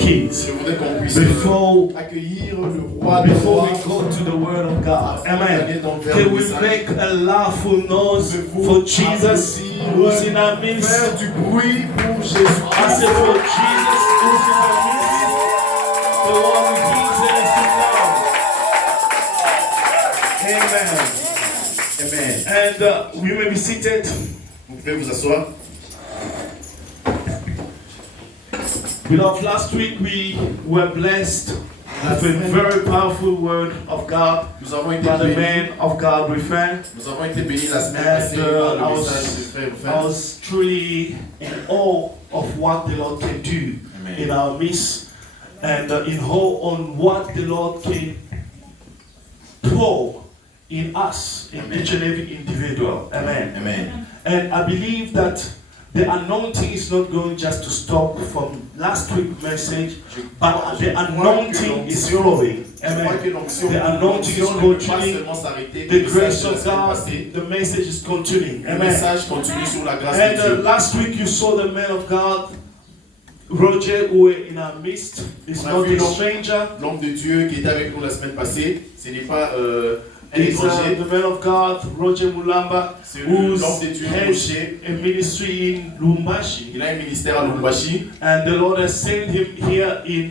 Kings. Je voudrais qu'on puisse accueillir le roi des Before rois. we go to the Word of God, amen. Can Can we make a laughful noise for Jesus who's in our midst? Faire du bruit pour Jésus. I said for Jesus who's in our midst, the one who gives everything now. Amen. Amen. And you may be seated. Vous pouvez vous asseoir. Beloved, last week we were blessed with a very powerful word of God Nous avons été by the bénis. man of God, Rufin. Nous avons été bénis la semaine And passée par le I message de frère I Rufin. was truly in awe of what the Lord can do Amen. in our midst, and in awe on what the Lord can pour in us, in Amen. each and every individual. Amen. Amen. And I believe that the anointing is not going just to stop from last week's message, but the anointing is flowing. Amen. The anointing is continuing. The grace of God, the message is continuing. Le Amen. message continue sur la grâce de And Dieu. last week you saw the man of God, Roger, who were in our midst. Is On a not vu a stranger. L'homme de Dieu qui était avec nous la semaine passée, ce n'est pas un He's étranger. the man of God, Roger Mulamba, C'est who's l'homme de Dieu heads Rocher. a ministry in Lumbashi. Il a un ministère à Lubumbashi. And the Lord has sent him here in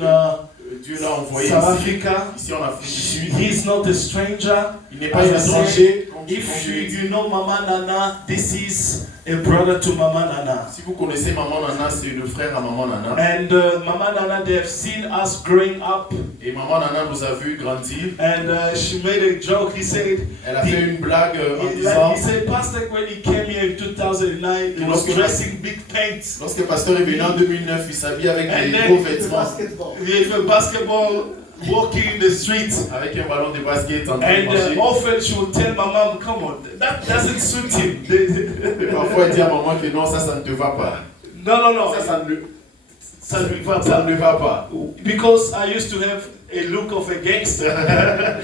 Dieu l'a envoyé South ici, Africa. ici en Afrique du Sud. He's not a stranger. Il n'est pas un As I étranger. said, Comme if je l'ai dit. you know Mama Nana, this is a brother to Mama Nana. Si vous connaissez Maman Nana, c'est le frère à Maman Nana. And Mama Nana, they have seen us growing up. Et Maman Nana nous a vu grandir. And she made a joke. He said, Elle a fait une blague en he disant, said, Pastor, when he came here in 2009, he was dressing big pants. lorsque le pasteur est venu en 2009, il s'habille avec And des then gros vêtements, he played basketball, walking in the streets. avec un ballon de basket en train de And marcher. often she would tell my mom, come on, that doesn't suit him. Et parfois, elle dit à maman que non, ça ne te va pas. No. Ça ne Ça ne va ça pas. ne va pas. Because I used to have a look of a gangster.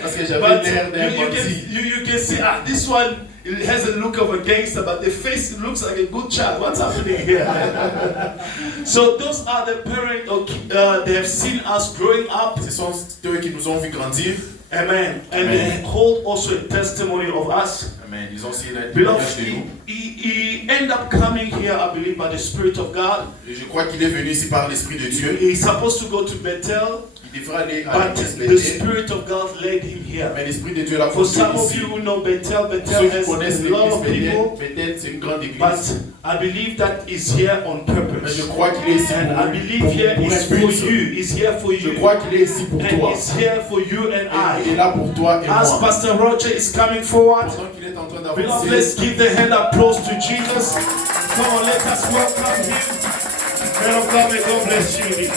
Parce que j'avais But l'air d'un you bandit. can see, this one it has a look of a gangster, but the face looks like a good child. What's happening here? So those are the parents, they have seen us growing up. Ce sont eux qui nous ont vu grandir. Amen. And they hold also a testimony of us. Amen. Ils ont aussi la Beloved, témoignage de nous. he ended up coming here, I believe, by the Spirit of God. Et je crois qu'il est venu ici par l'Esprit de Dieu. He's supposed to go to Bethel, Il devrait aller à but the Bethléem. Spirit of God led him here. Mais l'Esprit de Dieu l'a For conduit some of ici. you who know Bethel, Pour Bethel ceux qui has connaissent a lot l'église of people, Bethel, c'est une grande église. but I believe that is here on Mais purpose. je crois qu'il est ici And I believe here pour is un for but. you, is here for Je you, crois qu'il est ici pour and toi. is here for you and Il est I. là pour toi et As moi. Pastor Roger is coming forward, Pendant qu'il est en train beloved, d'avancer, let's give the hand applause to Jesus. Come on, let us welcome him. Man of God, may God bless you.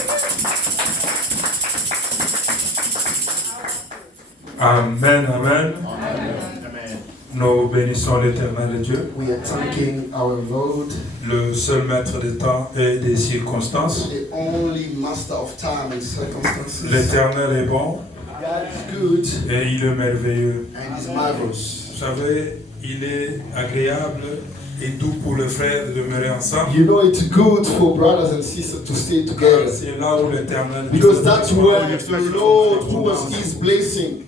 Amen, amen. Amen. Nous bénissons l'Éternel Dieu, We are thanking our Lord, le seul maître des temps et des circonstances. the only master of time and circumstances. L'Éternel est bon God is good et il est merveilleux. and is marvelous. Vous savez, il est agréable et doux pour les frères de demeurer ensemble. You know it's good for brothers and sisters to stay together. C'est là où l'Éternel Because that's where the Lord who was his blessing.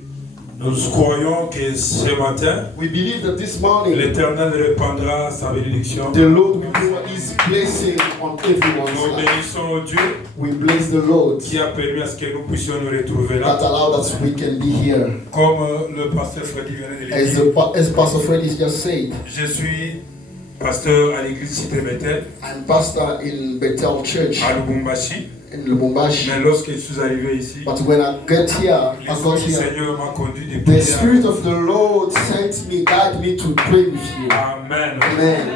Nous croyons que ce matin, We believe that this morning l'Éternel répandra sa bénédiction. the Lord will pour his blessing on everyone's Nous life. bénissons Dieu We bless the Lord qui a permis à ce que nous puissions nous retrouver that là. allowed us we can be here. Comme le pasteur Freddy venait de le dire, As Pastor Freddy just said, je suis pasteur à l'église Cité Bethel I'm pastor in Bethel Church à Lubumbashi. in Lubumbashi. Mais lorsque je suis arrivé ici, But when I got here, I got l'Esprit du here. Seigneur m'a conduit The depuis Spirit of the Lord sent me, guide me to pray with you. Amen. Amen.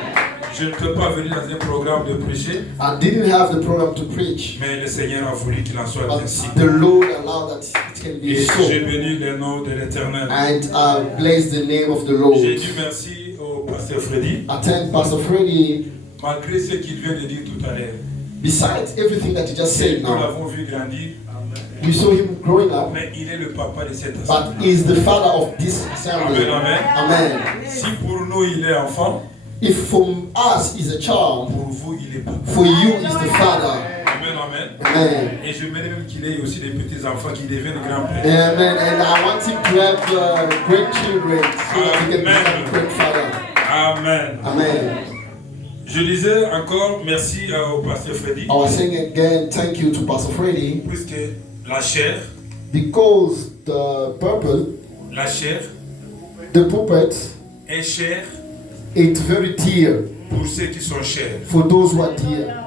Je ne peux pas venir dans un programme de prêcher, I didn't have the program to preach, mais le Seigneur a voulu qu'il en soit but ainsi. the Lord allowed that it can be Et so. j'ai béni le nom de l'Éternel. And I bless the name of the Lord. J'ai dit merci au pasteur Freddy, I thank Pastor Freddy, malgré ce qu'il vient de dire tout à l'heure. besides everything that he just said Nous now. l'avons vu grandir, We saw him growing up, mais il est le papa de cette but assemblée. he's the father of this assembly. Amen, amen. Amen. Si pour nous il est enfant, If from us is a child, pour vous il est papa. for you is the father. Amen, amen. Amen. Et je voudrais même qu'il ait aussi des petits-enfants qui deviennent grands-pères. Amen. And I want him to have great children so that he can become a great father. Amen. Amen. Je disais encore merci au pasteur Freddy. I was saying again, thank you to Pastor Freddy, Puisque la chair, because the purple, la chair the puppet, est chère it's very dear pour ceux qui sont chers. for those who are dear.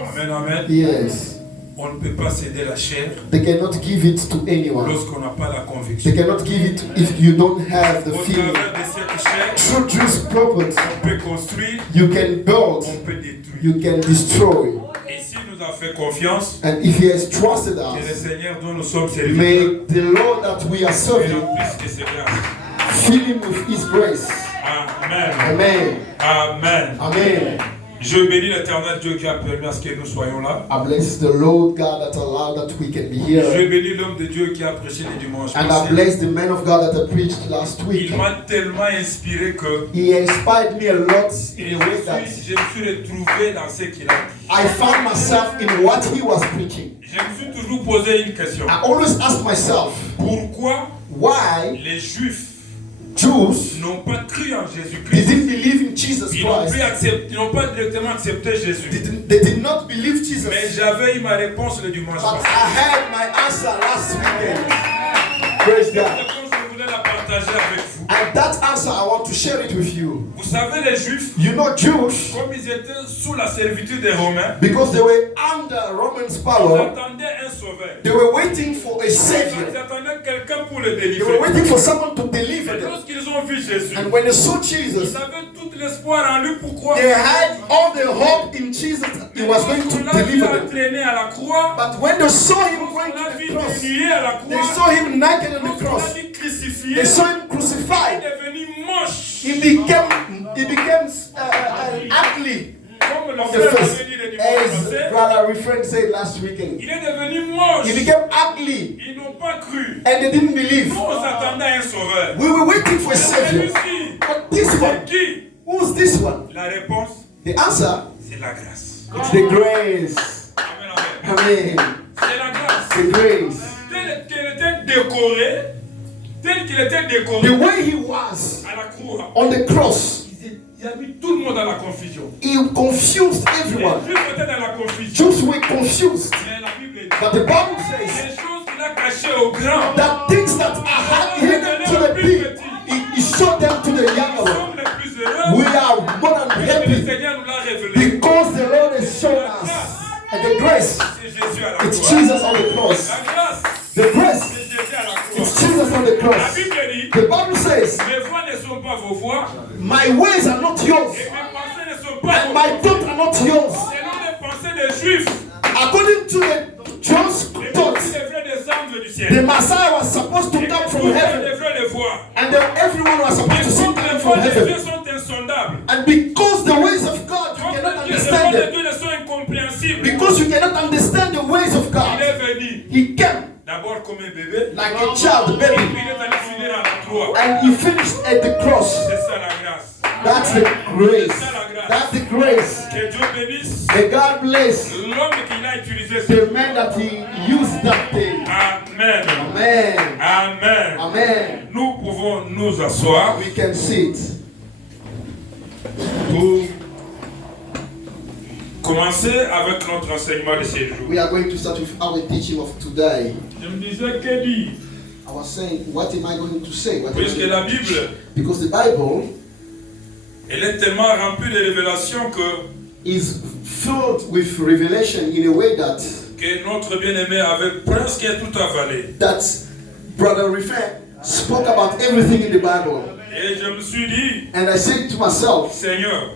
Amen, amen. Yes. On ne peut pas céder la chair They cannot give it to anyone. lorsqu'on n'a pas la conviction. They cannot give it if you don't have the Au feeling. travers de cette chair, Through this purpose, on peut construire, you can build, on peut détruire. you can destroy. Et s'il nous a fait confiance, And if he has trusted que le us, Seigneur dont nous sommes serviteurs, may the Lord that we are et serving en plus de ses grâces. fill him with his grace. Amen. Amen. Amen. Amen. Je bénis l'Éternel Dieu qui a permis à ce que nous soyons là. I bless the Lord God that allowed that we can be Je here. bénis l'homme de Dieu qui a prêché le dimanche And I passé. bless the man of God that I preached last week. Il m'a tellement inspiré que He inspired me a lot et in a way that je me suis retrouvé dans ce qu'il a dit. I found myself in what he was preaching. Je me suis toujours posé une question. I always ask myself, Pourquoi why les Juifs Jews n'ont pas cru en Jésus-Christ? didn't believe in Jesus Ils n'ont Christ? pas directement accepté Jésus. They did not believe Jesus. Mais j'avais eu ma réponse le dimanche But passé. I had my answer last weekend. Praise Cette God. réponse, je voulais la partager avec vous. And that answer, I want to share it with you. Vous savez, les Juifs, You know, Jews, comme ils étaient sous la servitude des Romains, because they were under Roman ils power, attendaient un sauveur. they were waiting for a Ils savior. attendaient quelqu'un pour le They délivrer. were waiting for someone to deliver Et them. lorsqu'ils ont vu Jésus, And when they saw ils Jesus, avaient tout l'espoir en lui. Pourquoi? they had all the hope in Jesus that he was going to On l'a vu deliver them. entraîné à la croix. But when they saw him On going l'a to vu the cross, dénué à la they croix. saw him naked on the On l'a cross. vu crucifié. They saw him Il crucified. est devenu moche. He became ugly. Comme le On the frère face. avait dit le dimanche As passé. brother refrain said last weekend. Il est devenu moche. He became ugly Ils n'ont pas cru. and they didn't believe. Nous, on s'attendait à un sauveur. We were waiting for a C'est savior. celui-ci. But this C'est one, qui? who's this one? La réponse, The answer, c'est la grâce. it's the grace. Amen, amen. Amen. C'est la grâce. The grace. Tel qu'il était décoré, The way he was à la croix, on the cross, il a mis tout le monde dans la confusion. he confused Les everyone. Juifs étaient dans la confusion. Jews were confused. Mais la Bible dit, But the Bible says les choses qu'il a cachées aux grands, that things that are hidden to the big, he showed them to the nous younger one. sommes les plus heureux. We are more than Parce que le happy Seigneur nous l'a révélé. because the Lord has shown us. And the grace, C'est Jésus à la it's croix. Jesus on the cross. La grâce, The grace, c'est Jésus à la it's croix. Jesus on the La cross. Bible dit, The Bible says, mes voies ne sont pas vos voies, my ways are not yours, et mes pensées ne sont pas and vos my thoughts are not yours. selon les pensées des Juifs. According to the Jews' Les thoughts, Juifs devraient descendre du the ciel. Messiah was supposed to Et come que from tout le monde heaven, devrait les voir. and then everyone was supposed to see Comme him les from voies de heaven. Dieu sont insondables. And because the ways of God, you Comme cannot les voies understand de them, Dieu ne sont incompréhensibles. because you cannot understand the ways of Il God, est venu he came d'abord comme un bébé. like a child, Et baby, puis il est allé finir à la croix. and he finished at the cross. C'est ça la grâce. That's the grace. That's the grace. Que Dieu bénisse May God bless l'homme qu'il a utilisé. the man that he used that day. Amen. Amen. Amen. Amen. Nous pouvons nous asseoir We can sit. pour commencer avec notre enseignement de ces jours. We are going to start with our teaching of today. Je me disais que dire, I was saying, what am I going to say? What am I puisque going la to Bible, teach? Because the Bible elle est tellement remplie de révélations is filled with revelation in a way that notre bien-aimé avait presque tout avalé. Brother Rifai spoke about everything in the Bible. Et je me suis dit, And I said to myself, Seigneur,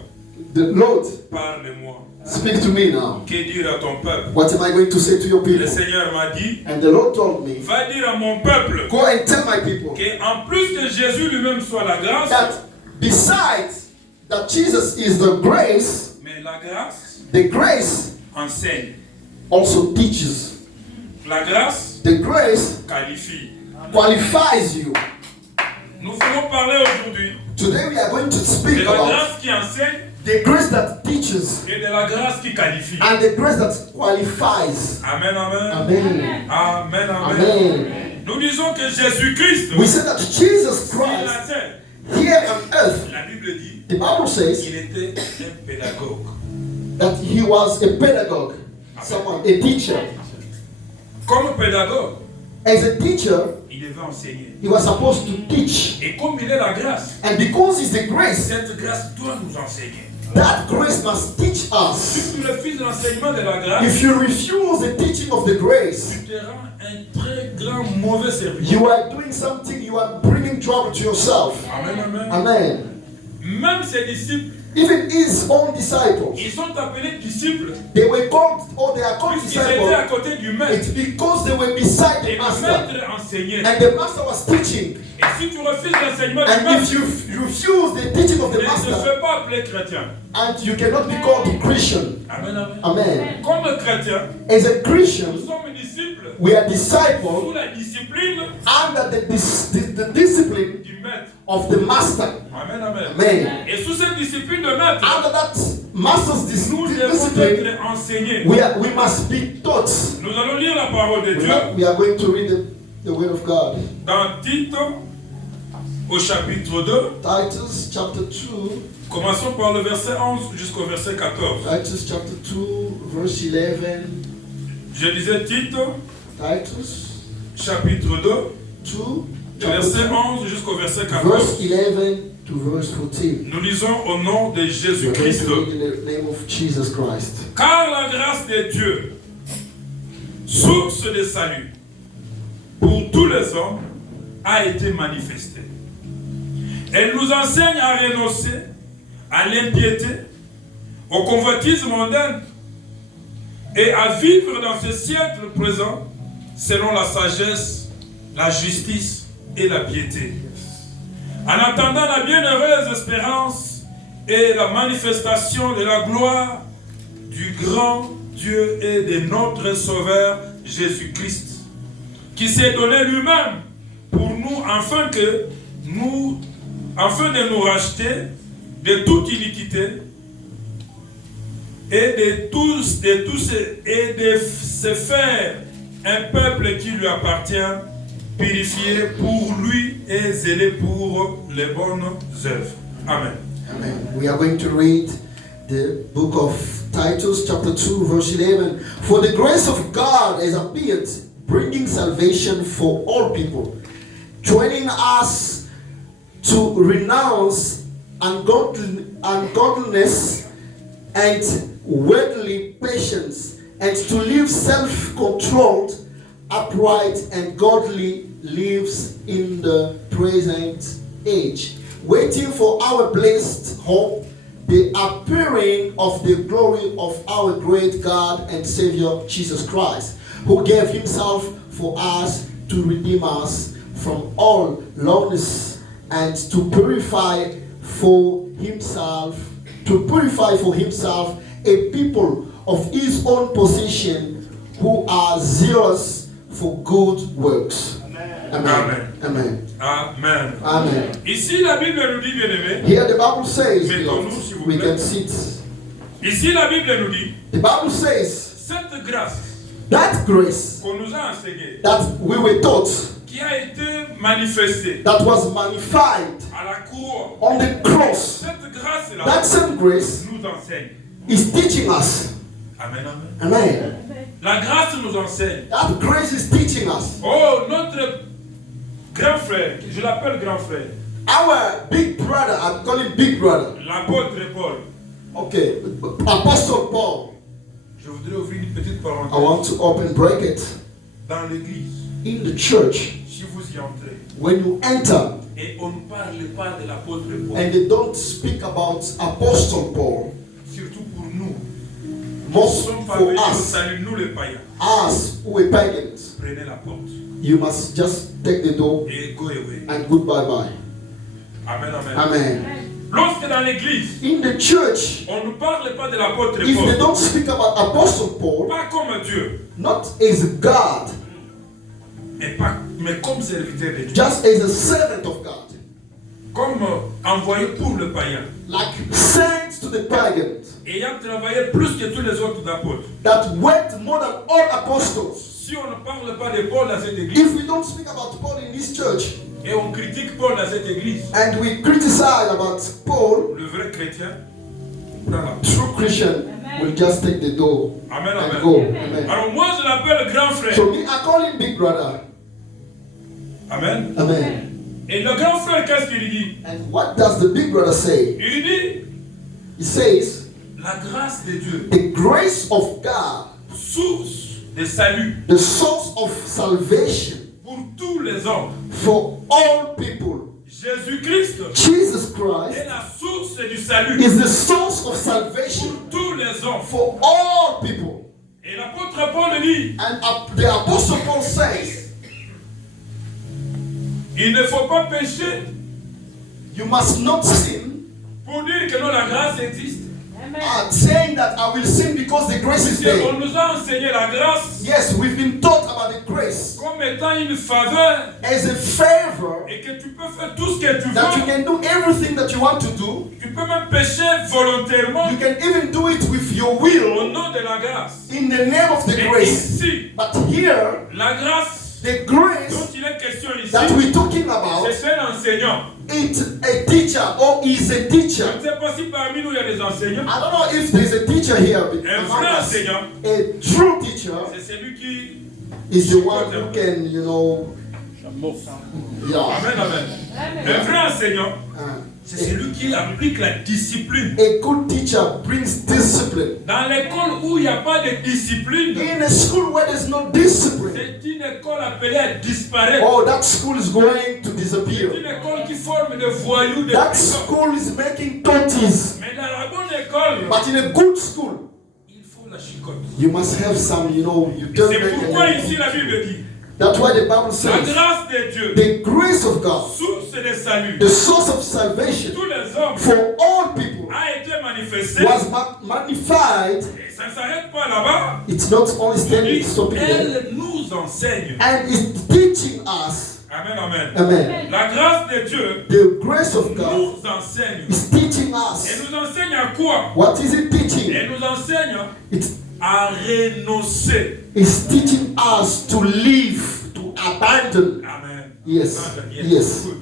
the Lord, parle-moi. speak to me now. Que dire à ton peuple? What am I going to say to your Le people? Seigneur m'a dit, And the Lord told me, va dire à mon peuple go and tell my people qu'en plus que Jésus lui-même soit la grâce, that besides that Jesus is the grace, mais la grâce the grace enseigne. also teaches. La grâce The grace qualifie. qualifies you. Nous voulons parler aujourd'hui Today we are going to de speak la about grâce qui enseigne The grace that teaches et de la grâce qui qualifie. and the grace that qualifies. Amen, amen. Amen. Amen, amen. Amen. Nous disons que Jésus-Christ, We say that Jesus sur la Christ, terre, here on earth, la Bible dit, the Bible says qu'il était un pédagogue. that he was a pedagogue, someone, a teacher. Comme pédagogue, As a teacher, il devait enseigner. he was supposed to teach. Et comme il est la grâce, And because it's the grace, cette grâce doit nous enseigner. that grace must teach us. Si tu refuses l'enseignement de la grâce, If you refuse the teaching of the grace, tu te rends un très grand mauvais service. you are doing something, you are bringing trouble to yourself. Amen, amen. Amen. Même ses disciples, Even his own disciples, ils sont appelés disciples they were called, or they are called puisqu'ils étaient à disciples. côté du maître. It's because they were beside Et the le master. maître enseignait. And the master was teaching. Et si tu refuses l'enseignement du And maître, if you refuse the teaching of tu the ne te master, fais pas appeler chrétien. and you cannot be called a Christian. Amen, amen. Amen. Comme chrétien, As a nous Christian, sommes disciples we are sous disciples la discipline under the discipline du maître. of the master. Amen, amen. Amen. Et sous cette discipline de maître, Under that master's nous devons discipline, être enseignés. we must be taught. Nous allons lire la parole de Dieu We are going to read the word of God. dans Tite au chapitre 2. Titus chapter 2. Commençons par le verset 11 jusqu'au verset 14. Titus chapter 2, verse 11. Je disais Tite, Titus chapitre 2, 2, du verset 11 jusqu'au verset verse 14. 11 to verse 14. Nous lisons au nom de We're going Jésus-Christ. to read in the name of Jesus Christ. Car la grâce de Dieu, source de salut pour tous les hommes, a été manifestée. Elle nous enseigne à renoncer à l'impiété, au convoitisme mondain et à vivre dans ce siècle présent selon la sagesse, la justice et la piété. En attendant la bienheureuse espérance et la manifestation de la gloire du grand Dieu et de notre Sauveur Jésus-Christ, qui s'est donné lui-même pour nous afin de nous racheter de toute iniquité et de se faire un peuple qui lui appartient, purifié pour lui et zélé pour les bonnes œuvres. Amen. Amen. We are going to read the book of Titus, chapter 2, verse 11. For the grace of God has appeared, bringing salvation for all people, joining us to renounce ungodliness and worldly patience, and to live self-controlled, upright, and godly lives in the present age, waiting for our blessed hope, the appearing of the glory of our great God and Savior Jesus Christ, who gave himself for us to redeem us from all lawlessness and to purify for himself a people of his own possession who are zealous for good works. Amen. Amen. Amen. Amen. Ici, la Bible nous dit, bien-aimé. Here the Bible says, Mettons-nous, s'il vous we plaît. can sit. Ici, la Bible nous dit, The Bible says cette grâce that grace qu'on nous a enseignée, that we were taught, qui a été manifestée that was magnified à la cour, on the cross, cette grâce-là that same grace nous enseigne. is teaching us. Amen, amen. Amen. La grâce nous enseigne. That grace is teaching us. Oh, notre grand frère, je l'appelle grand frère, Our big brother, I'm calling big brother. l'apôtre Paul. Okay, Apostle Paul. Je voudrais ouvrir une petite I parenthèse. want to open bracket. Dans l'église, In the church, si vous y entrez, when you enter et on ne parle pas de l'apôtre Paul, and they don't speak about Apostle Paul, surtout pour nous, nous most sommes pas for venus au us, salut, nous les païens. us who are pagans, Prenez la porte you must just take the door et go away. and goodbye bye. Amen, amen. Amen. Lorsque dans l'église, In the church, on ne parle pas de l'apôtre if they Paul, don't speak about Apostle Paul, pas comme Dieu, not as God, mais comme serviteur de Dieu, just as a servant of God, comme envoyé pour le païen, like sent to the pagans ayant travaillé plus que tous les autres apôtres. that worked more than all apostles. Si on ne parle pas de Paul dans cette église, If we don't speak about Paul in this church et on critique Paul dans cette église, and we criticize about Paul, le vrai chrétien prend la true Christian will just take the door Amen, and amen. go. Amen. Alors moi je l'appelle grand frère. So me, I call him big brother. Amen. Amen. Et le grand frère, qu'est-ce qu'il dit? And what does the big brother say? Il dit, He says, la grâce de Dieu, the grace of God, source de salut the source of salvation pour tous les hommes. for all people. Jésus-Christ Jesus est Christ la source du salut is the source of salvation pour tous les hommes. for all people. Et l'apôtre Paul dit, And the Apostle Paul says, il ne faut pas pécher you must not sin, pour dire que non, la grâce existe. saying that I will sin because the grace is Parce qu'on there. nous a enseigné la grâce Yes, we've been taught about the grace comme étant une faveur as a favor et que tu peux faire tout ce que tu that you veux. can do everything that you want to do. Tu peux même pécher volontairement You can even do it with your au will nom de la grâce. in the name of the Mais grace. ici, But here, la grâce the grace dont il est question ici, that we're talking about, c'est un enseignant. it's a teacher or is a Je teacher. ne sais pas si parmi nous il y a des enseignants. I don't know if there's a teacher here, but Un among vrai us, enseignant, a true teacher c'est celui qui... is the one who can, yeah. Amen, amen. Un vrai enseignant, c'est celui qui applique la discipline. A good teacher brings discipline. Dans l'école où il n'y a pas de discipline, In a school where there's no discipline, c'est une école appelée à disparaître. oh, that school is going to C'est disappear. une école qui forme des voyous, des That brigands. school is making totis. Mais dans la bonne école, But in a good school, il faut la chicotte. you must have some, you turn C'est back pourquoi and ici la Bible dit, that's why the Bible la says grâce de Dieu, the grace of God, source de salut, the source of salvation tous les hommes, for all people, a été manifestée. was magnified. Et ça ne s'arrête pas là-bas. It's not only standing, Il stopping there, Elle nous enseigne. and it's teaching us. Amen, amen. Amen. La grâce de Dieu The grace of God nous enseigne. is teaching Elle us. nous enseigne à quoi? What is it teaching? Elle nous enseigne It's à renoncer. teaching us to live, to abandon. Amen. Yes. Yes. Yes. Good.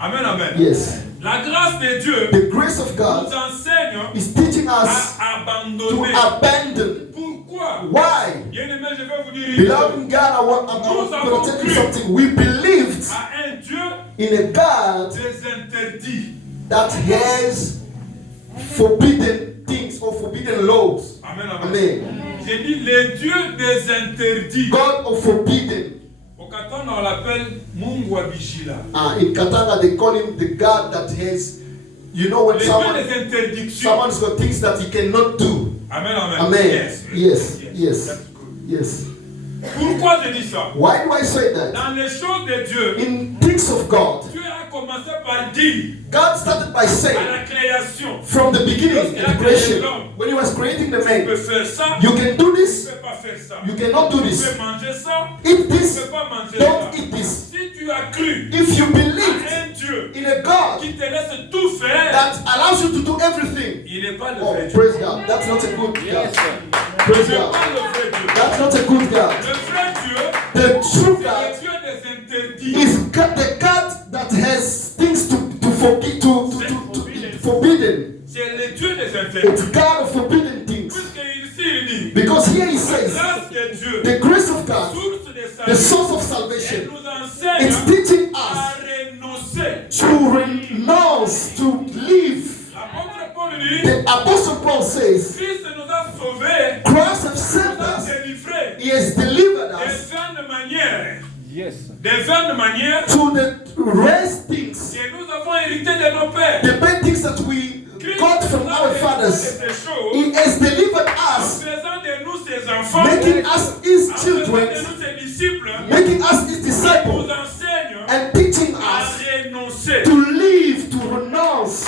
Amen, amen. Yes. La grâce de Dieu The grace of nous God enseigne is teaching us à to abandonner. abandon. Pourquoi? Why? Bien-aimé, je vais vous dire Beloved in God, I'm going to tell you something. We believed à un Dieu in a God des interdits. that has forbidden things or forbidden laws. Amen, amen. Amen. J'ai dit le Dieu des interdits. God of forbidden. Au Katanga, on l'appelle Mungu wa Bishila. In Katanga, they call him the God that has, when Le Dieu des interdictions. someone's got things that he cannot do. Amen, amen. Amen. Yes. Yes. That's good. Yes. Pourquoi je dis ça? Why do I say that? Dans les choses de Dieu, In things of God, Dieu a commencé par dire God started by à saying, la création, from the beginning, in the creation, when he was creating the tu peux man, faire ça, you can do tu this, ne peux pas faire ça. you cannot do Tu this. peux manger ça, Eat tu ne this, peux pas manger don't ça. eat this. Si tu as cru If you à believe un Dieu in a God qui te laisse tout faire, that allows you to do everything, il n'est pas le oh, vrai Dieu. praise God. That's not a good God. Il Praise n'est God. pas le vrai Dieu. That's not a good God. Le vrai Dieu, The true c'est God le Dieu des interdits. is the God that has things to forgive, forbidden. C'est le Dieu des interdits. It's God of forbidden things. Puisque ici il dit, Because here he la says, grâce de Dieu, the grace of God, source de the salut, source of elle salvation, nous enseigne it's teaching à us renoncer. to renounce, to live. L'apôtre Paul dit, The Apostle Paul says, Christ nous a sauvés, Christ has nous saved a us, délivrés he has delivered des us vaines manières. Yes. Des vaines manières to the rest things, que nous avons hérité de nos pères. the bad things that we Christ got nous from a our délivrés fathers. de ces choses, He has delivered en us, faisant de nous ses enfants, making us his en faisant de children, nous ses disciples, making us his nous disciples, enseigne and teaching à us renoncer. to live, to renounce.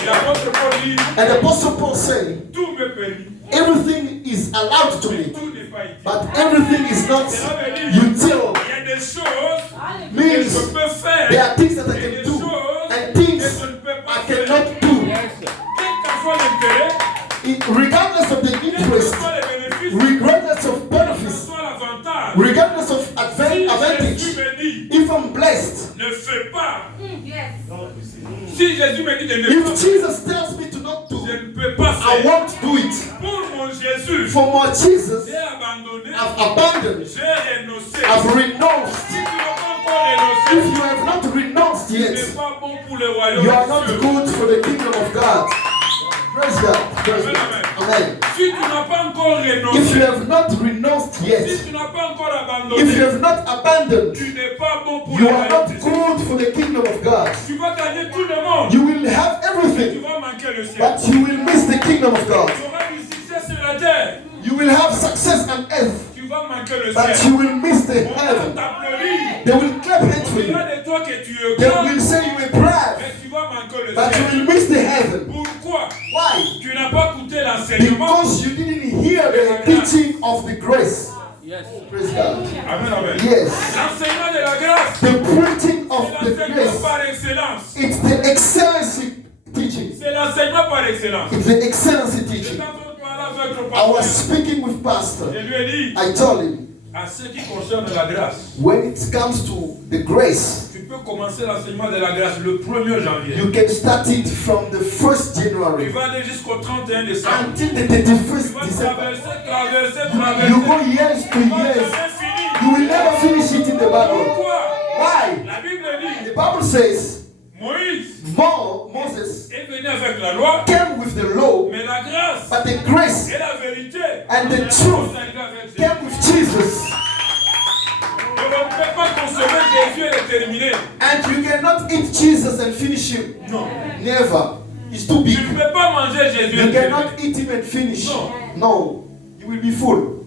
Et l'apôtre Paul dit, And the Apostle Paul said, tout me permis, everything is allowed to mais me, tout n'est pas utile. but everything is not Cela veut dire, util. il y a des choses que je Means peux faire there are things that I et can des do choses and que things je ne peux I pas faire. cannot do. Yes. Quelquefois regardless of advantage, Jésus me dit, if I'm blessed, ne fais pas. Yes. Si Jésus me dit de ne if pas, Jesus tells me to not je do, ne peux pas I faire. won't do it. Pour mon Jésus, For my Jesus, j'ai abandonné, I've abandoned, j'ai renoncé. I've renounced. Si tu n'as pas encore If renoncé, you have not renounced tu yet, n'es pas bon pour le royaume you are des not cieux. good for the kingdom of God. Praise God. Praise God. Amen. Si tu n'as pas encore If you renoncé, have not renounced si yet, tu n'as pas encore if you abandonné, have not abandoned, tu n'es pas bon pour you le are royaume not des cieux. good for the kingdom of God. Tu vas gagner tout le monde, You will have mais tu everything, vas manquer le ciel. but you will miss the kingdom of God. Tu auras du succès sur la terre, You will have success on earth, tu vas manquer le but ciel. you will miss the On va heaven. t'applaudir. They will clap hands On for you. dira de toi que tu es They grand, will say you are brave, mais tu vas manquer le but you ciel. will miss the heaven. Pourquoi? Why? Tu n'as pas écouté l'enseignement. Because you didn't hear the teaching of the grace. Yes. Praise God. Amen, amen. Yes. L'enseignement de la grâce, The preaching c'est of the l'enseignement grace. par excellence. It's the excellency teaching. C'est l'enseignement par excellence. It's the excellency Je teaching. t'entends parler avec le I was pasteur. speaking with Pastor. Je lui ai dit, I told him, à ce qui concerne la grâce, when it comes to the grace, tu peux commencer l'enseignement de la grâce le 1er janvier. you can start it from the 1st Tu January vas aller jusqu'au 31 décembre. until the Tu 31st vas December. traverser. You go years to Tu vas years. jamais finir. You will never finish it in the Bible. Pourquoi? Why? La Bible dit, The Bible says Moïse Moses est venu avec la loi, came with the law, mais la grâce but the grace et la vérité and the sont truth arrivées avec Jésus. came with Jesus. On ne peut pas consommer Jésus et le terminer. And you cannot eat Jesus and finish him. Non. Never. It's too Tu big. ne peux pas manger Jésus et You le terminer. cannot eat him and finish. No. No. You will be full.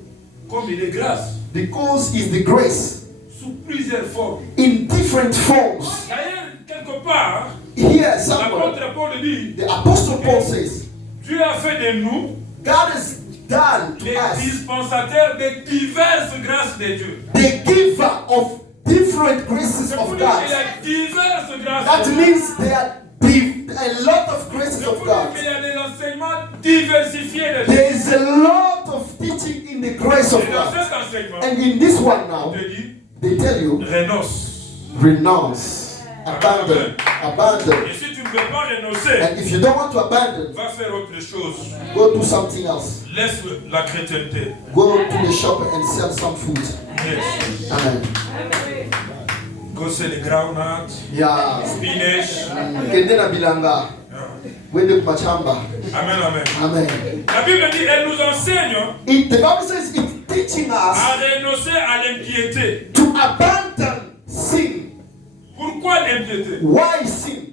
Comme il est grâce, Because it's the grace sous plusieurs formes. in different forms. D'ailleurs, quelque part, Here, somewhere, l'apôtre Paul dit, the Apostle Paul says, Dieu a fait de nous God has done to les us dispensateurs de diverses grâces de Dieu. the giver of different graces C'est pour of dire God. qu'il y a diverses grâces That de Dieu. means there are a lot of graces C'est of pour dire God. qu'il y a des enseignements diversifiés de Dieu. There is a lot of teaching in the grace of Et dans God. cet enseignement, And in this one on now, te dit, they tell you, renonce. renounce, abandon, abandon. Et si tu ne veux pas renoncer, And if you don't want to abandon, va faire autre chose. go do something else. Laisse la chrétienté. Go to the shop and sell some food. Yes. Amen. Go sell the groundnut, Yeah. spinach. Kende na bilanga. Wende kumachamba. Amen, amen. Amen. La Bible dit, elle nous enseigne The Bible says it's teaching us à renoncer à l'impiété. to abandon sin. Pourquoi l'impiété? Why sin?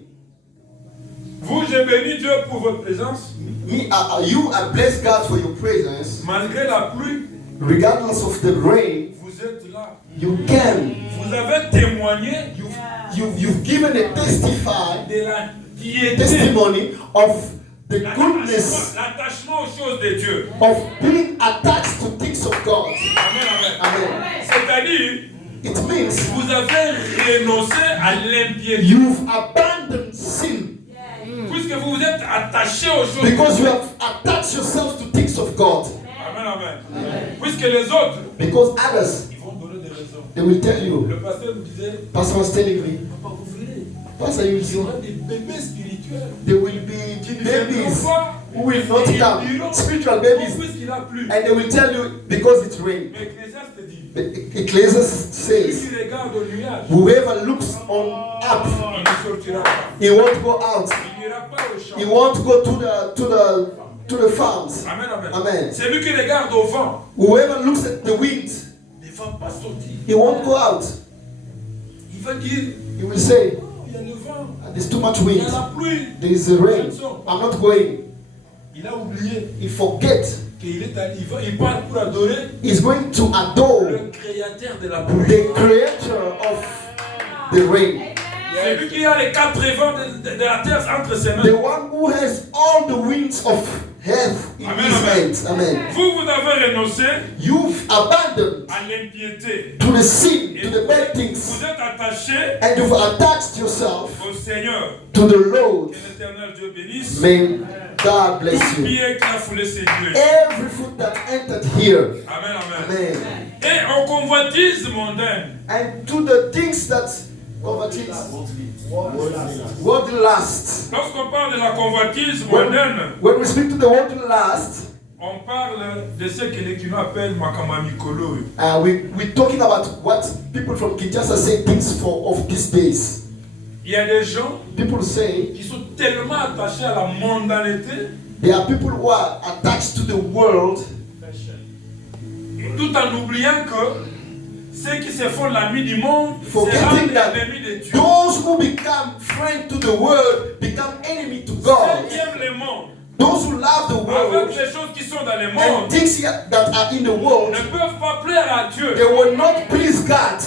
Vous, j'ai béni Dieu pour votre présence. You are blessed God for your presence. Malgré la pluie, Regardless of the rain, vous êtes là. you can. Vous avez témoigné You've given a de la piété, testimony of the goodness l'attachement aux choses de Dieu. of being attached to things of God. Amen, amen. Amen. C'est-à-dire, It means vous avez renoncé à l'impiété. you've abandoned sin Puisque vous vous êtes attaché aux choses de because Dieu. you have attached yourself to things of God. Amen, amen. Puisque les autres, Because others, ils vont donner des raisons. they will tell you. Le pasteur me disait, Pastor was telling me, papa, vous verrez, Pastor, you will il y see, aura des bébés spirituels. there will be babies who will not come, spiritual babies, Puisqu'il a plu. and they will tell you because it's rain. Mais Ecclésiaste dit, Ecclesiastes celui says, qui regarde au nuage, whoever looks on up, il ne sortira pas. he won't go out. Il n'ira pas au champ. He won't go to the farms. Amen, amen. Amen. Celui qui regarde au vent Whoever looks at the wind, ne va pas sortir. he won't go out. Il va dire, He will say, il y a le vent, there's too much il wind. y a la pluie. There is a rain. I'm not going. Il a oublié He forgets. qu'il est allé, il part pour adorer He's going to adore le créateur de la pluie. the creator of the rain. Celui qui a les quatre vents de la terre entre ses The mains. one who has all the winds of health in Amen, his amen. hands. Amen. Vous avez renoncé You've abandoned à l'impiété. to the sin, Et to the bad vous things, êtes attaché and you've attached yourself au Seigneur. to the Lord. Que l'éternel Dieu bénisse. May God bless Tout you. pied qui a foulé ses yeux. Every foot that entered here. Amen, amen. Amen. et aux convoitises mondaines. and to the things that worldly lust. Lorsqu'on parle de la convoitise mondaine, When we speak to the worldly lust, on parle de ce que les Kinois appellent Makama Mikolo. we're talking about what people from Kinshasa say things of these days. Il y a des gens People say qui sont tellement attachés à la mondanité, there are people who are attached to the world, tout en oubliant que ceux qui se font l'ami du monde seront forgetting that les ennemis de Dieu. those who become friends to the world become enemy to God. Ceux qui aiment le monde, Those who love the avec world les choses qui sont dans le and monde, things that are in the world, ne peuvent pas plaire à Dieu. they will not please God.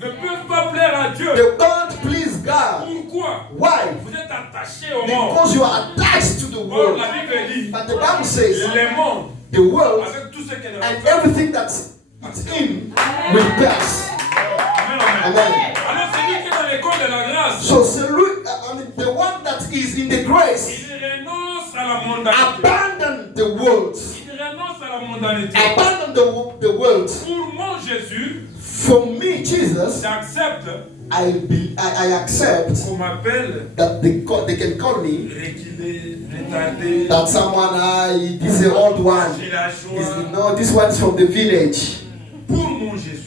Ne peuvent pas plaire à Dieu. They can't please God. Pourquoi? Why? Vous êtes attachés au monde. Because you are attached to the Or, world. la Bible dit, But the Bible says le monde, the world avec tout ce qu'elle and représente. everything that's in will pass. Amen, amen. Amen. Alors celui qui est dans l'école de la grâce, So the one that is in the grace il renonce à la mondanité. abandon the world. Il renonce à la mondanité. Abandon the world. Pour mon Jésus, For me, Jesus, j'accepte I accept qu'on m'appelle that they can call me reculé, retardé, that someone this is the old one. villageois. No, this one is from the village. Pour mon Jésus.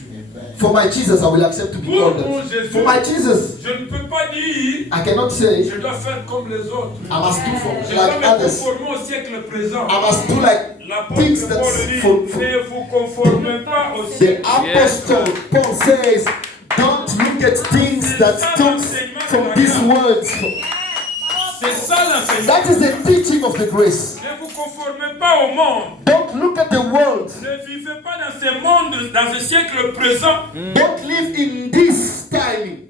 For my Jesus, I will accept to be Pour called mon that. Jésus, For my Jesus, je ne peux pas dire I cannot say je dois faire comme les autres. I must do Je like dois me others. conformer au siècle présent. I must do like things L'apôtre Paul that dit, for ne vous conformez pas au the siècle. apostle Paul says, don't look at things that come from these words. C'est ça l'enseignement. That is the teaching of the grace. Ne vous conformez pas au monde. Don't look at the world. Ne vivez pas dans ce monde, dans ce siècle présent, Don't live in this time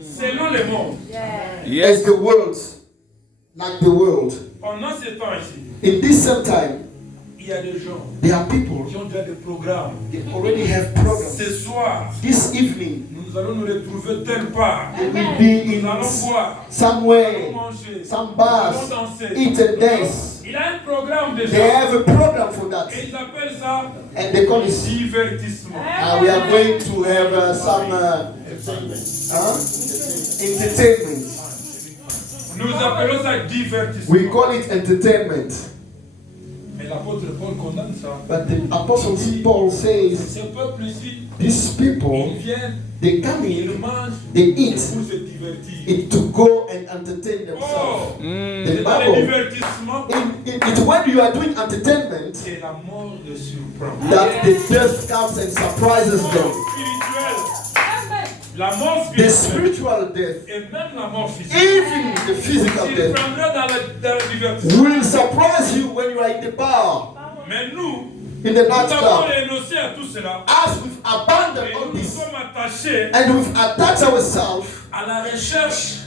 selon le monde. as the world, like the world. Pendant ce temps ici, In this same time, il y a des gens there are people, qui ont déjà des programmes. they already have programs. Ce soir, This evening, nous allons nous retrouver telle part. they will be Nous allons in boire, nous somewhere, allons manger, some nous bars, allons danser. eat and dance. Il a un programme They déjà. have a program for that. Et ils appellent ça And they call it, divertissement. we are going to have some entertainment. Nous appelons ça divertissement. We call it entertainment. Mais l'apôtre Paul condamne ça. But the Apostle Paul says, Ce peuple ici, these people, ils viennent, they come ils in, mangent they pour eat se divertir. to go and entertain themselves. Oh, The c'est dans le Bible, divertissement it's when you are doing entertainment que la mort les surprend. that the death comes and surprises La them. mort spirituelle. La mort The spirituelle. spiritual death, Et même la mort physique. even the physical Il death, prendra dans le divertissement. will surprise you when you are in the bar, Mais nous, in the nous avons nightclub. renoncé à tout cela. As we've abandoned Et all nous nous this sommes attachés and we've attached ourselves à la recherche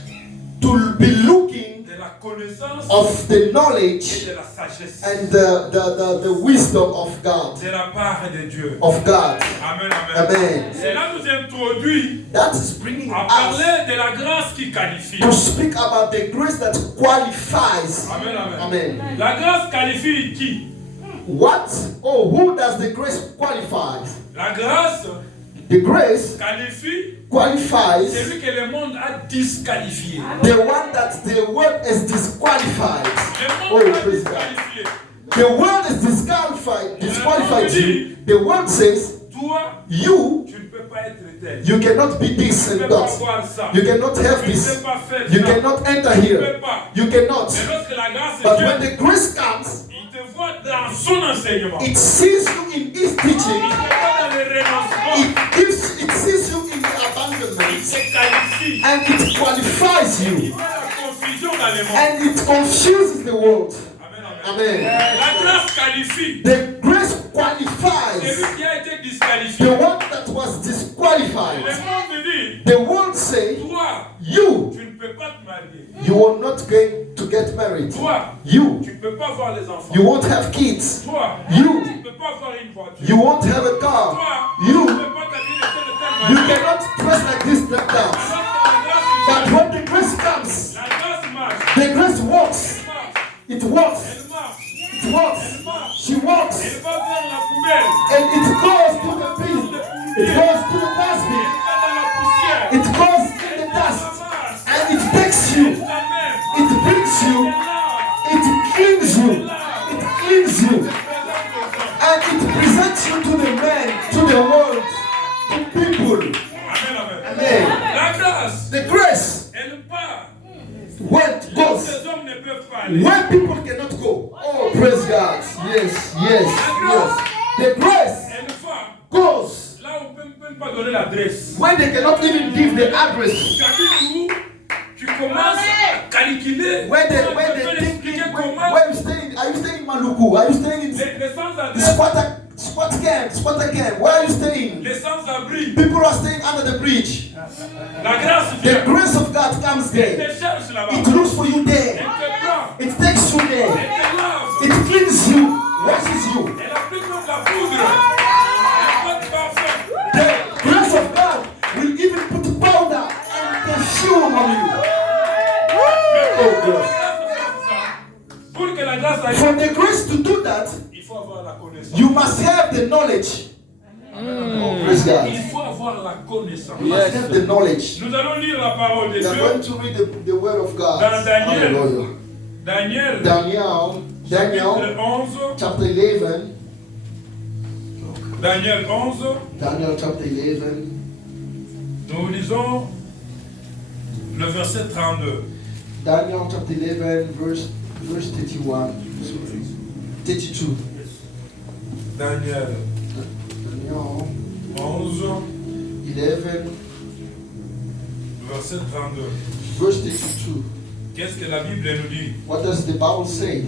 to be looking de la connaissance of the knowledge et de la sagesse and the wisdom of God. de la part de Dieu. Of God. Amen, amen. Amen. Cela nous introduit That is bringing à us parler de la grâce qui qualifie. to speak about the grace that qualifies. Amen, amen. Amen. La grâce qualifie qui? What or who does the grace qualify? La grâce The grace qualifie qualifies celui que le monde a disqualifié. the one that the world is disqualified. Le Oh, monde a praise God. disqualifié. The world is disqualified you. The world says Toi, you tu ne peux pas être tel. you cannot be this Tu ne and peux pas that. voir ça. You cannot have Tu ne this. peux pas faire You ça. cannot enter Tu ne here. peux pas. You cannot. Mais lorsque la grâce But est when Dieu, the grace comes, il te voit dans son enseignement. it sees you in His Il teaching. te voit dans le renoncement. It sees you in the Il abandonment, te qualifie. and it qualifies Il you, met la confusion dans le monde. and it confuses the world. Amen, amen. Amen. La grâce qualifie. The grace qualifies Celui qui a été the disqualifié. one that was Le disqualified. monde dit, The world say, toi, you, tu ne peux pas te marier. you are not going to get married. Toi, You, tu ne peux pas avoir les enfants. you won't have kids. Toi, You, tu ne peux pas avoir une voiture. you won't have a car. Toi, tu ne You, peux pas t'habiller de telle ou telle you manière. cannot dress like this, like that. But when the grace comes, La grâce marche. the grace walks. It walks. Elle marche. It walks. Elle marche. She walks. Elle va vers la poubelle. And it goes to the bin. aller. Where people cannot go. Oh, praise God. Yes, yes, yes. The grace Et une fois, goes là on ne peut même pas donner l'adresse. when they cannot even give the address. Tu habites où? Tu commences à calculer. Where they Tu peux l'expliquer comment. where you staying? Are you staying in Maluku? Are you staying in Les sans-adresse, squat camp? Where are you staying? les sans-abri. People are staying under the bridge. La grâce The vient. grace of God comes Elle there. te cherche là-bas. It looks for you Elle there. te prend. It takes you Elle there. te lave. It cleans you, washes you. Elle applique même la poudre. Elle porte parfum. The grace of God will even put powder and perfume on you. Oh, God. Pour que la grâce aille, For the grace to do that, il faut avoir la connaissance. you must have the knowledge. Oh, praise God. Il faut avoir la connaissance. You must have the knowledge. Nous allons lire la parole de We are Dieu. going to read the word of God. Dans Daniel. Hallelujah. Daniel, Daniel chapitre 11. chapter 11. Daniel 11. Daniel chapter 11. Nous lisons le verset 32. Daniel chapter 11, verse 31. 32. Daniel Daniel 11, 11, verset 32. verse 32. Qu'est-ce que la Bible nous dit? What does the Bible say?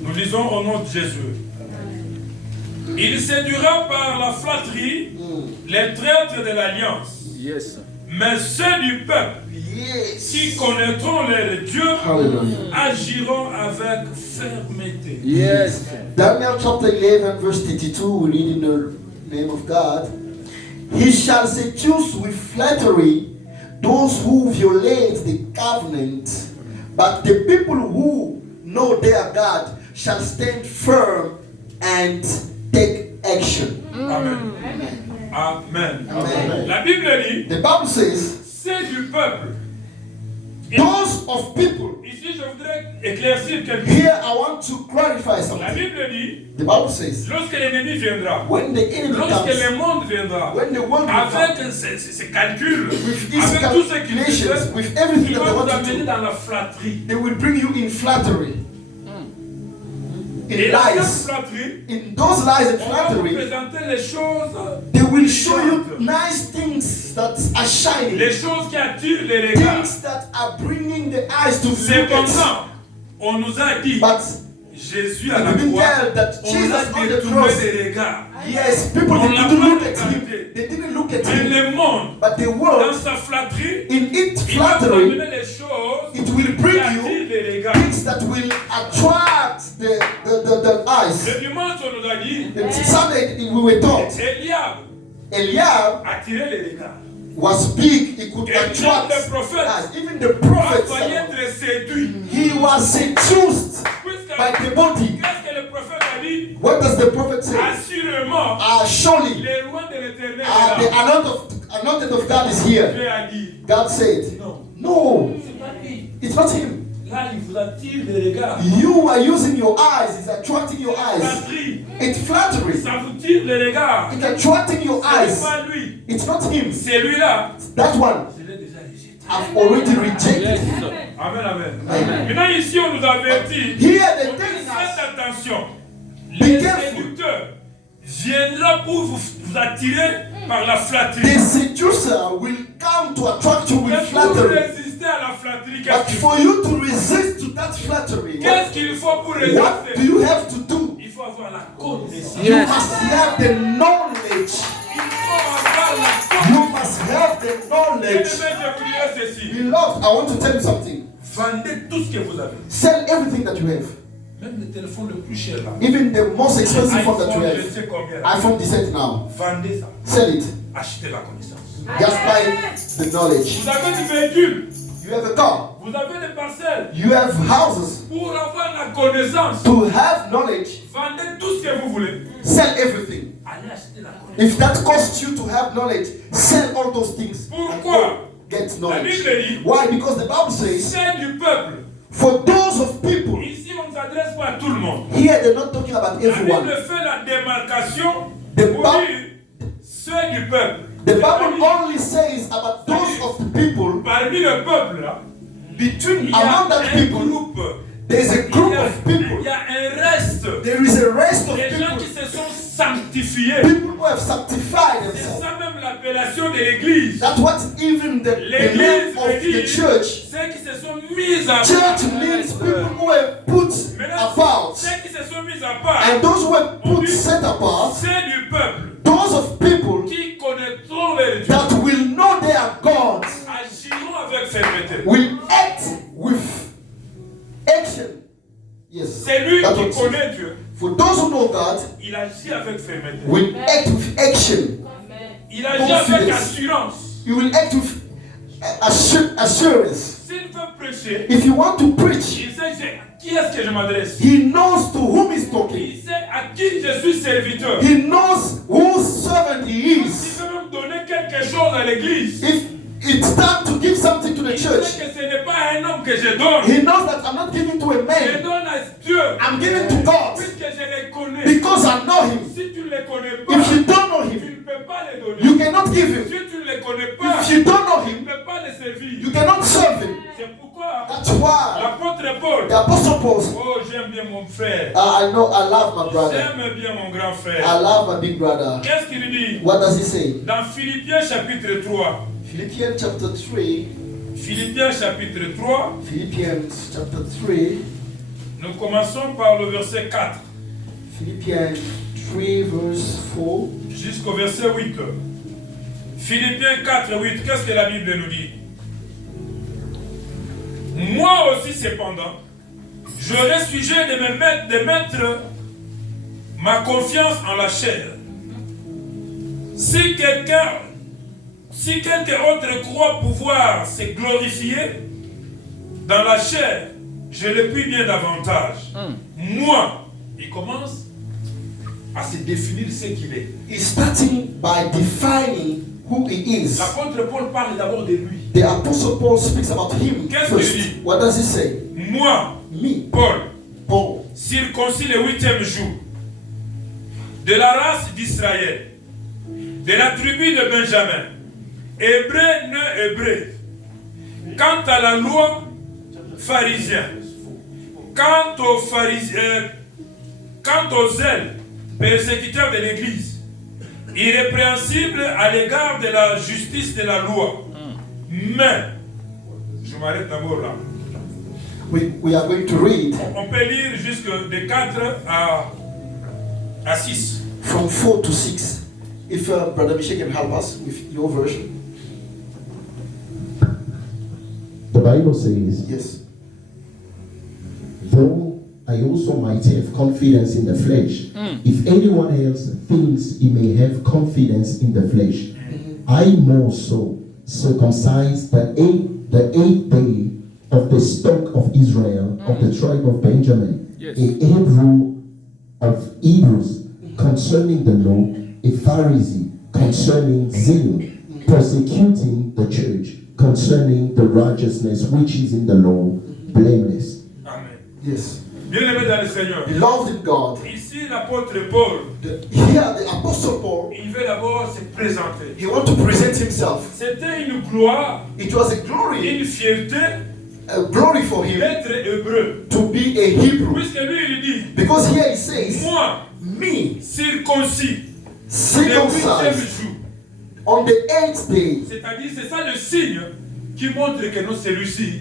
Nous lisons au nom de Jésus. Il séduira par la flatterie les traîtres de l'alliance. Yes. Mais ceux du peuple Yes. qui connaîtront leur Dieu Hallelujah. agiront avec fermeté. Yes. Daniel chapter 11, verse 32, we read in the name of God. He shall seduce with flattery those who violate the covenant, but the people who know their God shall stand firm and take action. Amen. Amen. Amen. La Bible dit, The Bible says, c'est du peuple. Et those of people. ici, je voudrais éclaircir quelque chose. Here I want to clarify La something. Bible dit, The Bible says, lorsque l'ennemi viendra, when the enemy lorsque comes, le monde viendra, when the world will come, avec ses calculs, with these avec tout ce qu'il calculations, fait, with everything il that va they vous want to amener do, dans la flatterie. they will bring you in flattery, Et in dans cette lies. flatterie, In those lies and on va vous flattery, présenter les choses, they will show you nice things that are shining, les choses qui attirent les regards. things that are bringing the eyes to look at. Cependant, on nous a dit, But Jésus à la we've been croix, told that on Jesus a on the détourné cross, des regards. yes, people On they l'a didn't pas look at him. regardé. They didn't look at Mais him. le monde, But the dans world, sa flatterie, in its il va vous flattery, amener les choses it will qui bring attirent you les regards. things that will attract the eyes. Le dimanche, on nous a dit, And Sunday we were taught Eliab attirer les regards. was big, he could Et même attract le prophète eyes. Even the prophets, va être séduit. he was seduced Puisque by the body. qu'est-ce que le prophète a dit? What does the prophet say? Assurément, Surely les lois de l'éternel the est là. anointed of God is here. Dieu a dit, God said, non, no, c'est pas lui. it's not him. Là, il vous attire les regards. You are using your eyes, it's attracting your eyes. Flatterie, It's flattery. ça vous tire les regards. It's attracting your Ce n'est eyes. pas lui. It's not him. Celui-là, That one, je l'ai déjà rejeté. I've already rejected. Yes. Amen, amen. Amen. Maintenant, ici, on nous avertit. Here On they're dit, telling us, faites attention. Be Les careful. séducteurs viendront pour vous attirer par la the flatterie. seducer will come to attract you with Mais pour flattery. résister à la flatterie, But qu'est-ce qu'il faut? for you to resist to that flattery, Qu'est-ce qu'il faut pour what résister? do you have to do? Il faut avoir la connaissance. You Yes. must have the knowledge. Il faut avoir la You must have the Bien-aimé, knowledge. je vous dirai ceci. Beloved, I want to tell you something. Vendez tout ce que vous avez. Sell everything that you have. Même le téléphone le plus cher là. Even the most expensive phone that you iPhone, je have. sais combien. là. iPhone 17 now. Vendez ça. Sell it. Achetez la connaissance. Just buy the knowledge. Vous avez du véhicule. You have a car. Vous avez des parcelles. You have houses. Pour avoir la connaissance, To have knowledge, vendez tout ce que vous voulez. sell everything. Allez acheter la connaissance. If that costs you to have knowledge, sell all those things. And Pourquoi? go get La knowledge. Bible dit, Why? Because the Bible says, c'est du peuple. for those of people, Ici, on ne s'adresse pas à tout le monde. here they're not talking about La everyone. Bible fait la démarcation The pour Bible- dire ceux du peuple. The C'est Bible parmi- only says about those of the people, Parmi le peuple, là, between Il y a among that un people, groupe. there's a group of Il people. y a un reste. There is a rest of Des gens people. qui se sont sanctifiés. People who have sanctified C'est themselves. ça même l'appellation de l'église. That's what even the L'église name of veut the dire church. ceux qui se sont mis à Church part. means people who have put Maintenant, apart. ceux qui se sont mis à part, And those who have put set apart, c'est du peuple those of people qui connaîtront leur Dieu, that will know their God, agiront avec fermeté. will act with action. Yes. C'est lui That's qui what it says. connaît Dieu. For those who know God, Il agit avec fermeté. will act with action. Il agit avec Confidence. assurance. You will act with assurance. S'il veut prêcher, If you want to preach, il sait qui est-ce que je m'adresse. he knows to whom he's talking. Il sait à qui je suis serviteur. He knows whose servant he Il is. peut même donner quelque chose à l'église. If it's time to give something to the Il church, sait que ce n'est pas à un homme que je donne. he knows that I'm not giving to a Je man. donne à Dieu. I'm giving to God Puisque je les connais. because I know him. Si tu ne les connais pas, If you don't know tu him, ne peux pas les donner. you cannot give Si him. tu ne les connais pas, If you don't know tu ne him, peux pas les servir. you cannot serve him. C'est pourquoi That's why l'apôtre Paul, the Apostle Paul, oh j'aime bien mon frère, I know I love my brother. j'aime bien mon grand I frère. love my big brother. Qu'est-ce qu'il dit What does he say? dans Philippiens chapitre 3? Philippians chapter 3. Philippiens chapitre 3, Philippians chapter 3. nous commençons par le verset 4 Philippians 3 verse 4. jusqu'au verset 8. Philippiens 4, 8, qu'est-ce que la Bible nous dit? Moi aussi cependant, j'aurais sujet de mettre ma confiance en la chair. Si quelqu'un autre croit pouvoir se glorifier dans la chair, je le puis bien davantage. Moi, il commence à se définir ce qu'il est. He's starting by defining who he is. L'apôtre Paul parle d'abord de lui. The Apostle Paul speaks about him Qu'est-ce first. qu'il dit? What does he say? Moi, Me, Paul, Paul, circoncis le 8e jour, de la race d'Israël, de la tribu de Benjamin, hébreu, né hébreu, quant à la loi, pharisien, quant au zèle, persécuteur de l'Église, irrépréhensible à l'égard de la justice de la loi. Mais, je m'arrête d'abord là. we are going to read On peut lire jusque de 4 à 6. from 4 to 6. If Brother Michel can help us with your version. The Bible says, Yes. though I also might have confidence in the flesh, if anyone else thinks he may have confidence in the flesh, I more so circumcised the eighth day of the stock of Israel, of the tribe of Benjamin, Yes. a Hebrew of Hebrews, concerning the law, a Pharisee, concerning zeal, persecuting the church, concerning the righteousness which is in the law, blameless. Amen. Yes. Bien-aimé dans le Seigneur. Beloved in God. Ici, l'apôtre Paul, Here, the Apostle Paul, il veut d'abord se présenter. he wants to present himself. C'était une gloire, It was a glory for him d'être hébreu. to be a Hebrew. Puisque lui, il dit, Because here he says, moi, me, circoncis, le 8e circumcised jour. on the 8th day. C'est-à-dire, c'est ça le signe qui montre que non, celui-ci,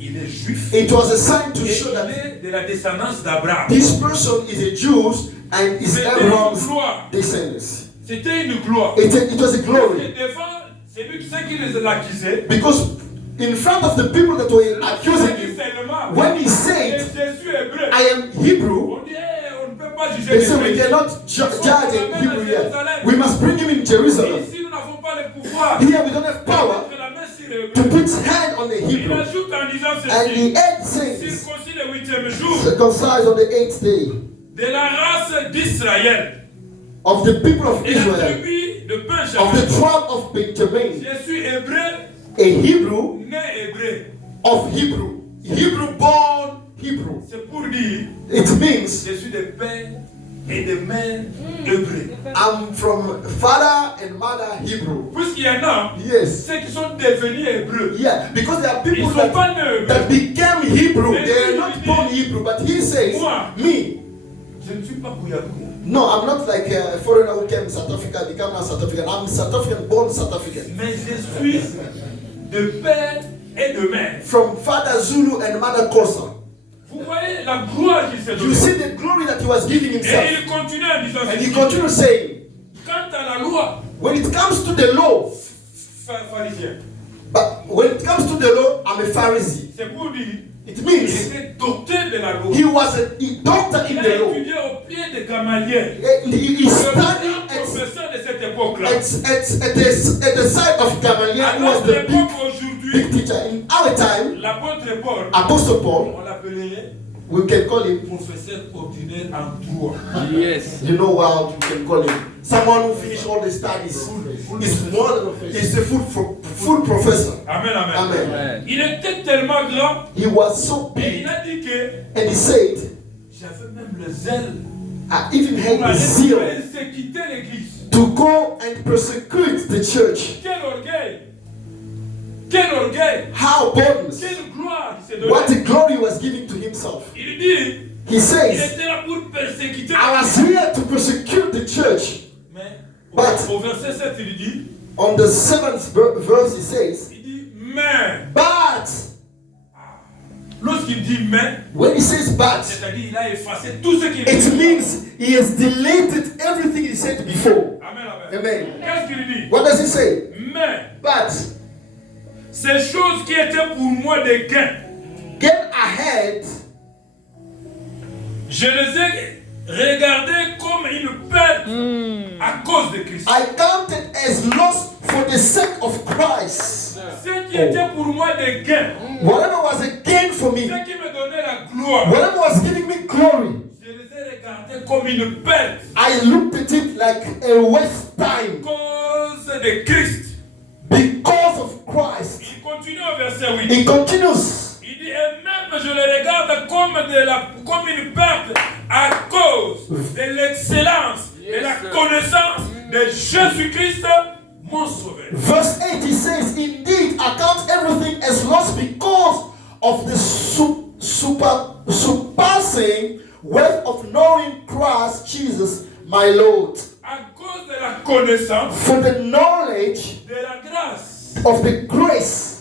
il est juif. It was a sign to Et show that il est de la descendance d'Abraham. this person is a Jew and is C'était une Abraham's gloire. descendants. C'était une gloire. It was a Et glory. devant celui qui les accusait, Because in front of the people that were accusing him, seulement, when he et said, Jésus est hébreu. I am Hebrew, On dit, on ne peut pas juger they les said we juifs. cannot judge a Hebrew yet. We must bring him in Jerusalem. Ici, nous n'avons pas le pouvoir Here we don't have power de la main sur le to hébreu. put hand on the Il Hebrew. ajoute en disant And ceci, the 8th says, circoncis le 8e jour, circumcised on the 8th day de la race d'Israël, of the people of et la Israel, tribu de of the Benjamin. tribe of Benjamin, Je suis hébreu, a Hebrew né hébreu. of Hebrew, Hebrew born Hebrew. C'est pour dire, It means je suis de père et de mère hébreu. I'm from father and mother Hebrew. Puisqu'il y en a Yes. ceux qui sont devenus hébreux. Yeah, because there are Ils people ne sont pas nés that hébreux. became Hebrew. They are not born Hebrew, but he says, Moi. me. Je ne suis pas Bouyakou. No, I'm not like a foreigner who came to South Africa, became a South African. I'm South African, born South African. Mais je suis de père et de mère. From father Zulu and mother Xhosa. Vous voyez la gloire qu'il s'est You donnée. see the glory that he was giving Et himself. il continue en disant And he ceci. continues saying, Quant à la loi when it comes to the law, pharisienne, but when it comes to the law, I'm a Pharisee. c'est pour dire It qu'il means était docteur de la loi. he was a doctor Il in a the law. étudié au pied de Gamaliel. He Le studied grand professeur de cette époque-là. at the side of Gamaliel, who À was notre the époque big aujourd'hui, teacher. In our time, l'apôtre Paul, Apostle Paul, on l'appelait we can call him, professeur ordinaire en droit. Yes. you know what you can call him. Someone who finished all the studies. He's a full professor. Amen, amen. Amen. Il était tellement grand, He was so et big, il a dit que and he said, j'avais même le zèle I even pour had aller the zeal persécuter l'église. to go and persecute the church. Quel orgueil! Quel orgueil! How boldness. Quelle gloire il s'est What donné! the glory he was giving to himself. Il dit, He il says, était là pour persécuter I was here to persecute the church. Mais But- au verset 7, il dit, On the 7th verse he says, il dit, mais. but, Lorsqu'il dit mais, when he says but, c'est-à-dire il a effacé tout ce qu'il it dit. means he has deleted everything he said before. Amen, amen. Amen. Qu'est-ce qu'il dit? What does he say? Mais But, ces choses qui étaient pour moi des gains, get ahead, je les ai regardées comme une perte à cause de Christ. I counted as loss for the sake of Christ. Ce qui était pour moi des gains, Whatever was a gain for me, ce qui me donnait la gloire, whatever was giving me glory, je les ai regardées comme une perte I looked at it like a waste à time cause de Christ. because of Christ. Il continue au verset 8. He continues. Il dit, et même je le regarde comme une perte à cause de l'excellence, de la connaissance de Jésus-Christ, mon Sauveur. Verse 8 he says, indeed, I count everything as loss because of the surpassing worth of knowing Christ Jesus, my Lord. À cause de la connaissance, For the knowledge de la grâce. of the grace.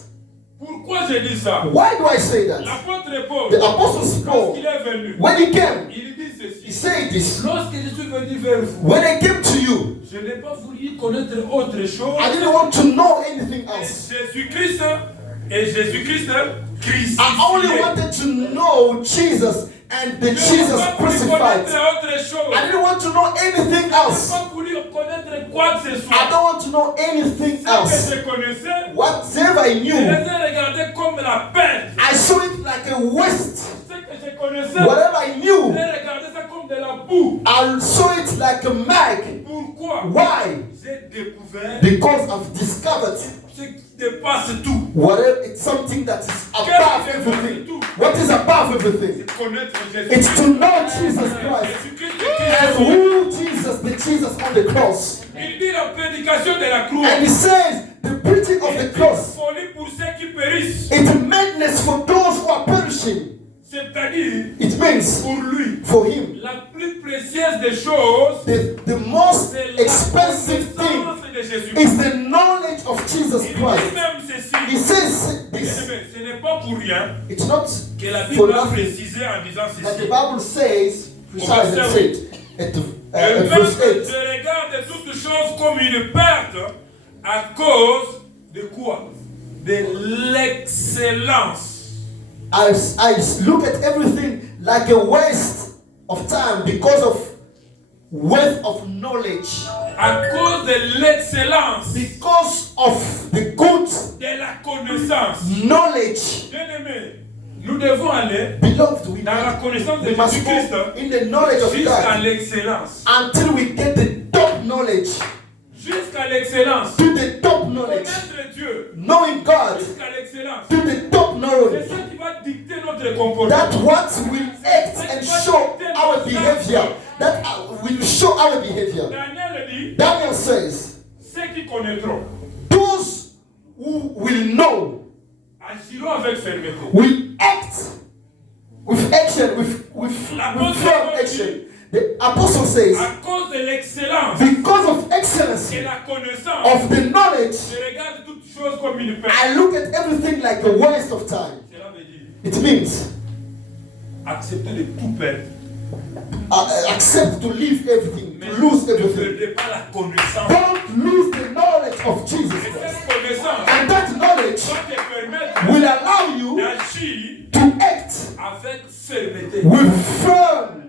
Pourquoi je dis ça? Why do I say that? L'apôtre Paul, The Apostle Paul, lorsqu'il est venu, when he came, il dit he ceci. said this. Lorsque je suis venu vers vous, When I came to you, je n'ai pas voulu connaître autre chose. I didn't want to know anything Et else. Jésus-Christ et Jésus-Christ crucifié. I only wanted to know Jesus and the Jesus crucified. I didn't want to know anything else. pas voulu connaître quoi que ce soit. I don't want to know anything Ce que else. je connaissais, Whatever I je les knew, ai regardés comme la perte. I saw it like a waste. Ce que je connaissais, Whatever I je knew, regardais ça comme de la boue. I saw it like a mag. Pourquoi? Why? J'ai découvert Because I've discovered ce qui dépasse tout. whatever it's something that is above everything. What is above everything? C'est connaître Jésus. It's to know Jesus Christ. Jésus-Christ And who Jesus, the Jesus on the cross. il dit la prédication de la croix. And he says, the preaching of the cross, Folie pour ceux qui périssent. it's madness for those who are perishing. C'est-à-dire, It means pour lui, for him, la plus précieuse des choses, the most c'est la expensive thing connaissance de Jésus. is the knowledge of Jesus Il dit Christ. même ceci. He says Bien this. aimé, ce n'est pas pour rien It's not que la for Bible a nothing précisé en disant that the ceci. Bible says, precisely said, at Et même verse 8. je regarde toutes choses comme une perte à cause de quoi? De l'excellence. I look at everything like a waste of time because of worth of knowledge. À cause de l'excellence, Because of the good de la connaissance. knowledge. Bien aimé, nous devons aller Beloved, we dans la connaissance de we must Jésus-Christ go in the knowledge of jusqu'à God l'excellence. until we get the top knowledge. Jusqu'à l'excellence. To the top knowledge. Connaître Dieu Knowing God jusqu'à l'excellence. to the top C'est knowledge. ça qui va dicter notre comportement. That what will act and show our behavior. That will show our behavior. Daniel dit, Daniel says, ceux qui connaîtront those who will know agiront avec fermeté. will act with action, with firm action. The apostle says, À cause de l'excellence because of excellence et la connaissance, of the knowledge, je regarde toutes choses comme une perte. I look at everything like a waste of time. Cela veut dire It means accepter de tout perdre, accept to leave everything, mais to lose ne everything. perdez pas la connaissance. Don't lose the knowledge of Jesus Et Christ. cette connaissance And that knowledge va te permettre will allow you d'agir to act avec fermeté. with firm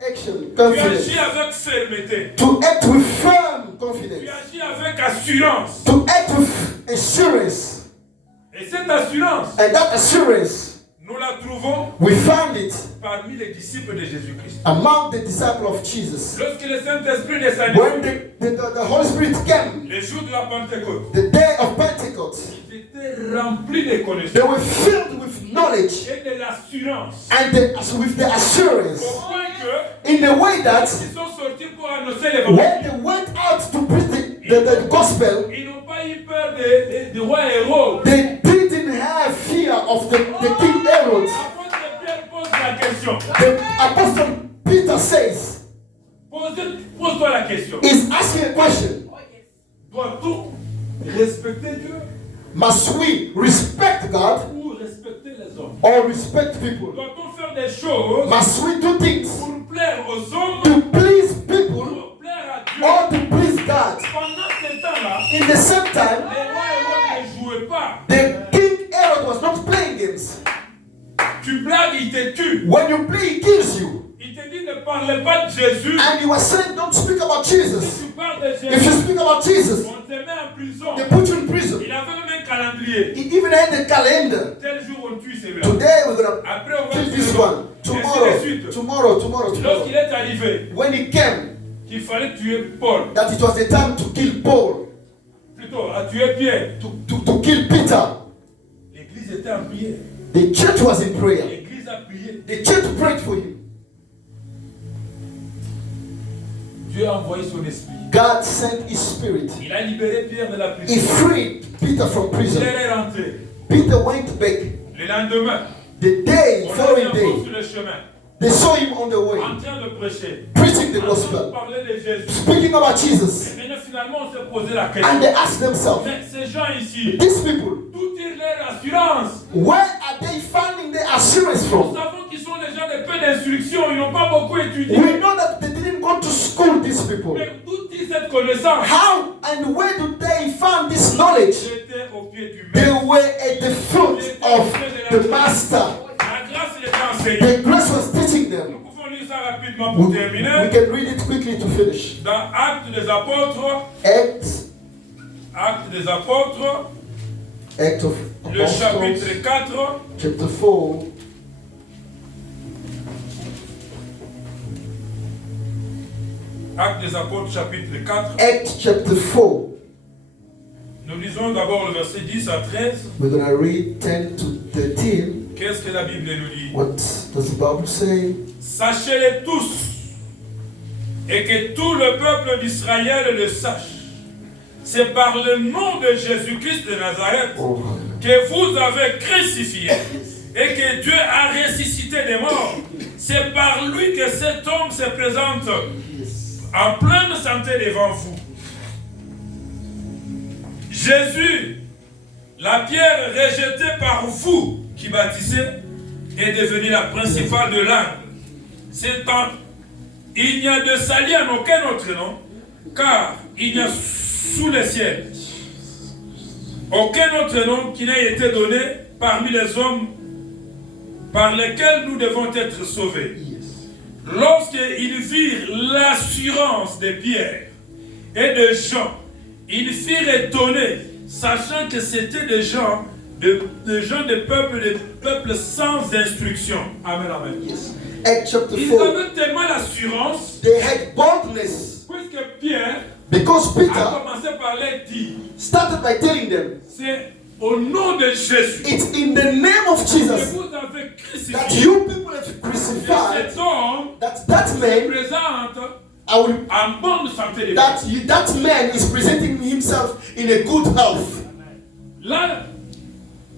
action, Tu confidence. agis avec fermeté. To act with firm Tu confidence. agis avec assurance. To act with assurance. Et cette assurance, And that assurance, nous la trouvons we found it parmi les disciples de Jésus-Christ. among the disciples of Jesus. Lorsque le Saint-Esprit descendit, When the Holy Spirit came, les jours de la Pentecôte, the day of Pentecost, ils étaient remplis de they connaissances were filled with knowledge et de l'assurance. and with the assurance Au point que, in the way that ils sont sortis pour annoncer when l'évangile. they went out to preach the gospel, Ils n'ont pas eu peur du roi Hérode. they didn't have fear of the King Herod. Apôtre Pierre pose la question. The Apostle Peter says, Pose-toi la question. is asking a question. Doit-on respecter Dieu Must we respect God ou respecter les hommes? or respect people? Doit-on faire des choses Must we do things pour plaire aux hommes to please ou people pour plaire à Dieu? or to please God? Pendant ce temps-là, In the same time, les rois Hérode ne jouaient pas. the King Herod was not playing games. Tu blagues, il te tue. When you play, he kills you. Il te dit ne parle pas de Jésus. And he was saying, don't speak about Jesus. Si tu parles de If you Jésus, speak about Jesus, on te met en prison. they put you in prison. Il avait même un calendrier. He even had the calendar. Tel jour on tue celui-là. Today we're gonna Après on va kill tuer this l'autre. one. Tomorrow. Lorsqu'il est arrivé, When he came, qu'il fallait tuer Paul, that it was the time to kill Paul, plutôt à tuer Pierre, to kill Peter. l'église était en prière. The church was in prayer. L'église a prié. The church prayed for him. Dieu a envoyé son esprit. God sent his spirit. Il a libéré Pierre de la He prison. freed Peter from prison. Pierre est rentré. Peter went back. Le lendemain, The day, on l'a vu following encore day, sur le chemin, they saw him on the way, en train de prêcher. preaching the En train de gospel, parler de Jésus. speaking about Jesus. Et maintenant, finalement, on s'est posé la And question. they asked themselves, Mais ces gens ici, these people, d'où tirent leur assurance? where are they finding their assurance Nous from? savons qu'ils sont des gens de peu d'instruction, ils n'ont pas beaucoup étudié. We know that they didn't go to school, these people. Mais d'où tire cette connaissance? How and where do they find this knowledge? J'étais au pied du They maître. were at the foot of the master. La grâce, il était enseignée. The grace was teaching Nous them. pouvons lire ça rapidement pour We terminer. can read it quickly to finish. Dans Actes des Apôtres, Acts Act of le Apostles, chapitre 4, chapter 4. Actes des Apôtres, chapitre 4. Acts chapter 4. Nous lisons d'abord le verset 10 à 13. We're going to read 10 to 13. Qu'est-ce que la Bible nous dit? What does the Bible say? Sachez-les tous, et que tout le peuple d'Israël le sache. C'est par le nom de Jésus-Christ de Nazareth Oh, que vous avez crucifié et que Dieu a ressuscité des morts. C'est par lui que cet homme se présente en pleine santé devant vous. Jésus, la pierre rejetée par vous qui bâtissez, est devenue la principale de l'angle. Il n'y a de salut en aucun autre nom, car il n'y a sous le ciel aucun autre nom qui n'ait été donné parmi les hommes par lesquels nous devons être sauvés. Lorsqu'ils virent l'assurance de Pierre et de Jean, ils furent étonnés, sachant que c'était des gens de peuple sans instruction. Amen, amen. Acts chapter Ils 4. avaient tellement l'assurance, They had boldness puisque Pierre because a Peter commencé par les dire, started by telling them, c'est au nom de Jésus it's in the name of que Jesus vous avez that crucifié. you people have Et crucified, cet homme that se man présente I will, en bonne santé. that man is presenting himself in a good health. Là,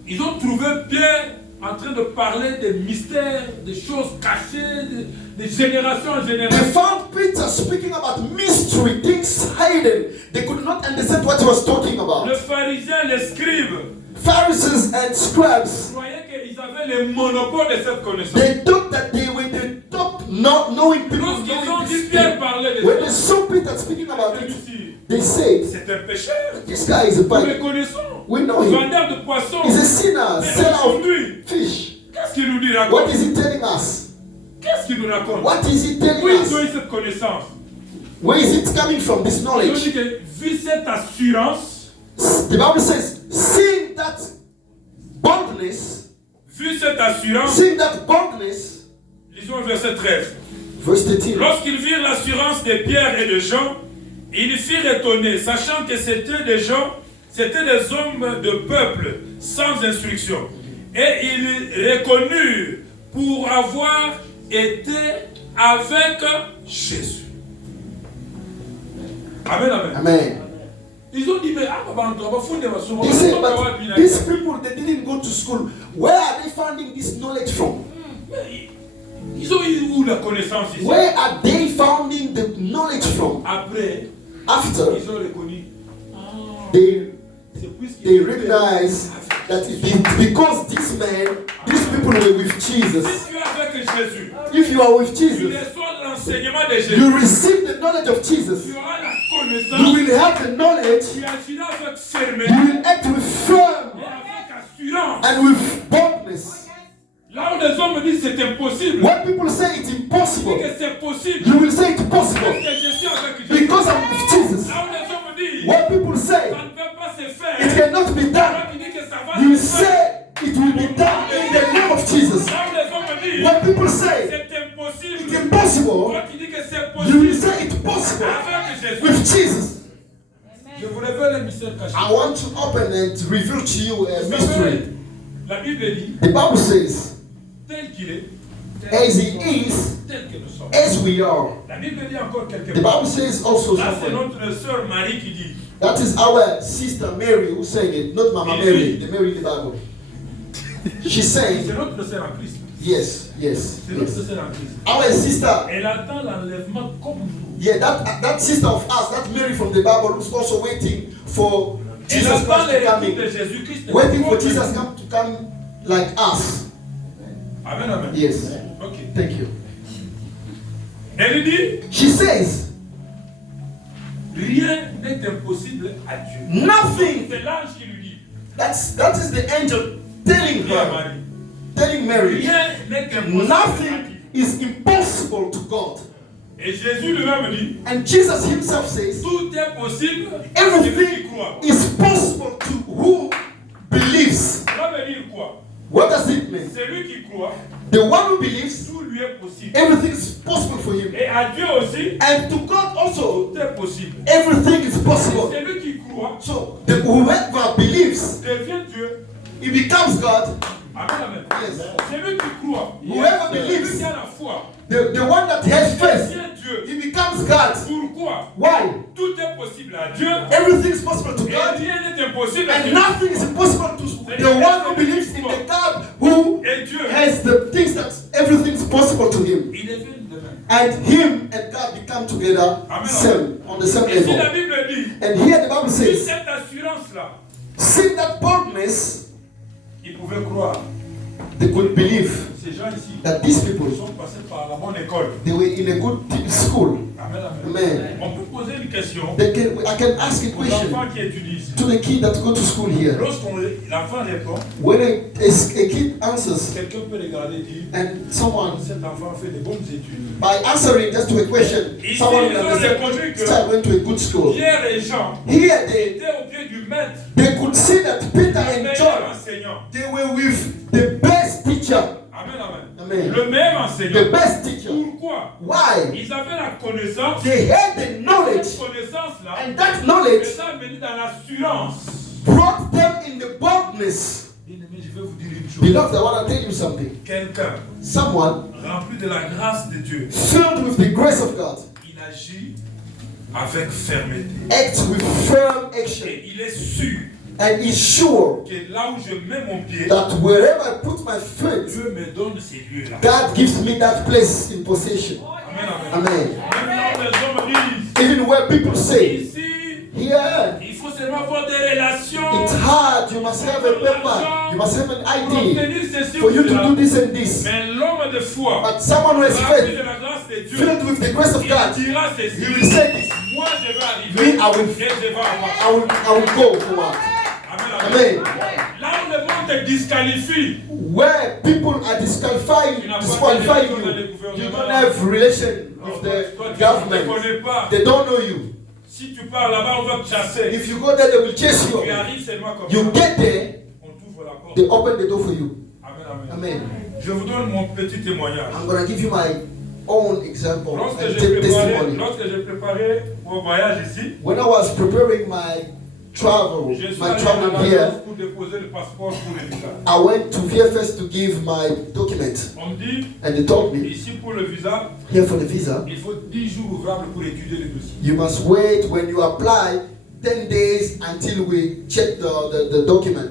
ils ont trouvé Pierre en train de parler des mystères, des choses cachées, de génération en They génération. found Peter speaking about mystery, things hidden. They could not understand what he was talking Le about. pharisien, les scribes, Pharisees and scribes, croyaient qu'ils avaient le monopole de cette connaissance. they thought that they were the top not knowing people. Lorsqu'ils ont Knowing dit this Pierre thing. parler de When they ça, saw Peter speaking about it, celui-ci, they said, c'est un pécheur. this guy is a Nous le bad. connaissons. We know him. Vendeur de poissons. He's a sinner, Mais seller of aujourd'hui, fish. qu'est-ce qu'il nous dit What raconte? is he telling us? Qu'est-ce qu'il nous raconte? What is he Où telling ils ont eu us? cette connaissance? Where is it coming from, this Ils ont knowledge? dit que vu cette assurance, The Bible says, seeing that boldness, vu cette assurance, seeing that boldness, lisons le verset 13. verse 13. Lorsqu'ils virent l'assurance de Pierre et de Jean, ils furent étonnés, sachant que c'était des gens, c'était des hommes de peuple sans instruction. Et ils reconnurent pour avoir été avec Jésus. Amen, amen. Amen. Ils ont dit, mais ah, papa, on va foutre des souvent. He said, but these people, they didn't go to school. Where are they finding this knowledge from? Ils ont eu où la connaissance ici? Where are they finding the knowledge from? Après, After ils ont reconnu. Ah, they c'est puisqu'ils they étaient recognize that it is because these men, these people were with Jesus. Si tu es avec Jésus, If you are with tu Jesus, reçois l'enseignement de Jésus. you receive the knowledge of Jesus. Tu auras la You connaissance. will have the knowledge. Tu agiras avec You fermeté will act with firm et avec assurance. and with boldness. Là où les hommes disent c'est impossible, When people say it's dis impossible, que c'est possible. you will say it's Parce possible que je suis avec Jésus. because I'm with Jesus. Là où les hommes disent When people say ça ne peut pas se it faire, cannot be done, toi qui dis que ça va you se faire. say it will be done in the name of Jesus. Là où les hommes disent When people say c'est it's impossible, impossible, toi qui dis que c'est you will possible say it's possible avec Jésus. with Jesus. Je vous révèle un mystère caché. I want to open and reveal to you a Vous mystery. savez, la Bible dit The Bible says, tel qu'il est, as he is, tel que nous sommes. as we are. La Bible dit encore quelque The part. Bible says also Là, c'est something. notre sœur Marie qui dit. That is our sister Mary who sang it, not Mama Mary, the Mary in the Bible. She sang, C'est notre sœur en Christ. yes, yes, C'est notre yes. sœur en Christ. Our sister, Elle attend l'enlèvement comme nous. yeah, that sister of us, that Mary from the Bible, who's also waiting for Elle Jesus attend Christ to come les retours de in, Jésus-Christ. waiting for Comme Jesus nous. to come like us. Amen, amen. Yes, Ok. thank you. Elle dit, She says, rien n'est impossible à Dieu. nothing. C'est l'ange qui lui dit. That is the angel telling Dis à her, Marie. telling Mary, Rien n'est impossible à Dieu. nothing is impossible to God. Et Jésus lui-même dit, And Jesus himself says, tout est possible à celui qui everything croit. is possible to who believes. Ça veut dire quoi? What does it mean? Celui qui croit, The one who believes, tout lui est possible. everything is possible for him. Et à Dieu aussi, And to God also, tout est possible. everything is possible. Celui qui croit So whoever believes, devient Dieu. he becomes God. Amen, amen. Yes. Celui qui croit, Whoever celui believes, qui a la foi, the one that has faith, devient Dieu. he becomes God. Pourquoi? Why? Tout est possible à Dieu. Everything is possible to Et God. rien n'est impossible à And Dieu. nothing is impossible to the one who believes in the God who Et Dieu, has the things that everything is possible to him. il devient de même. And him and God become together Amen. same, on the same Et si la level. Bible dit, And here the Bible si says, cette assurance-là, seeing that boldness, ils pouvaient croire. they could believe Ces gens ici that these people, sont passés par la bonne école. they were in a good school. Amen, amen. Amen. On peut poser une question I can ask a aux question enfants qui étudient ici. to the kid that go to school here. Lorsqu'on l'enfant répond, When a kid answers quelqu'un peut regarder et dire, and someone, cet enfant fait de bonnes études. by answering just to a question, Ici, someone ils will ont understand reconnu this child went to a good school. Pierre et Jean Here étaient au pied du maître, they could see that Peter le and meilleur John, enseignant. they were with the best teacher, Amen, amen. Amen. Le meilleur the enseignant. best teacher. Pourquoi? Why? Ils avaient la connaissance. They had the Cette knowledge, connaissance-là and that knowledge les a menés dans l'assurance. brought them in the boldness. Bien-aimé, je vais vous dire une chose. Beloved, I want to tell you something. Quelqu'un Someone rempli de la grâce de Dieu, filled with the grace of God, il n'a agit avec fermeté. Act with firm action. Et il est sûr And is sure que là où je mets mon pied, that wherever I put my foot, Dieu me donne ces lieux-là. God gives me that place in possession. Amen, amen. Amen. Maintenant, les hommes disent, Even where people say, ici, here, il faut seulement avoir des relations. it's hard, you must have a paper, you must have an Pour ID obtenir ceci for ou you to cela. do this and this. Mais l'homme de foi, But someone who has rempli de faith, la grâce de Dieu, filled with the grace of il God, dira ceci. he will say this. Moi, je vais arriver Me, I will- et je vais avoir. I will go forward. Amen, Amen. Là où le monde te disqualifie, Where people are disqualifying you, you don't have relation with the toi, tu ne te government. connais pas. They don't know you. Si tu pars là-bas, on va te chasser. If you go there, they will chase you. Tu arrives seulement comme You ça. get there, On t'ouvre la porte. they open the door for you. Amen, amen. Amen. Je vous donne mon petit témoignage. I'm going to give you my own example Lorsque and j'ai testimony. préparé mon voyage ici, When I was preparing my je suis allé à travel l'agence here, pour déposer le passeport pour le visa. I went to VFS to give my document. On me dit, And they told me, ici pour le visa, here for the visa, il faut 10 jours ouvrables pour étudier le dossier. you must wait when you apply 10 days until we check the document.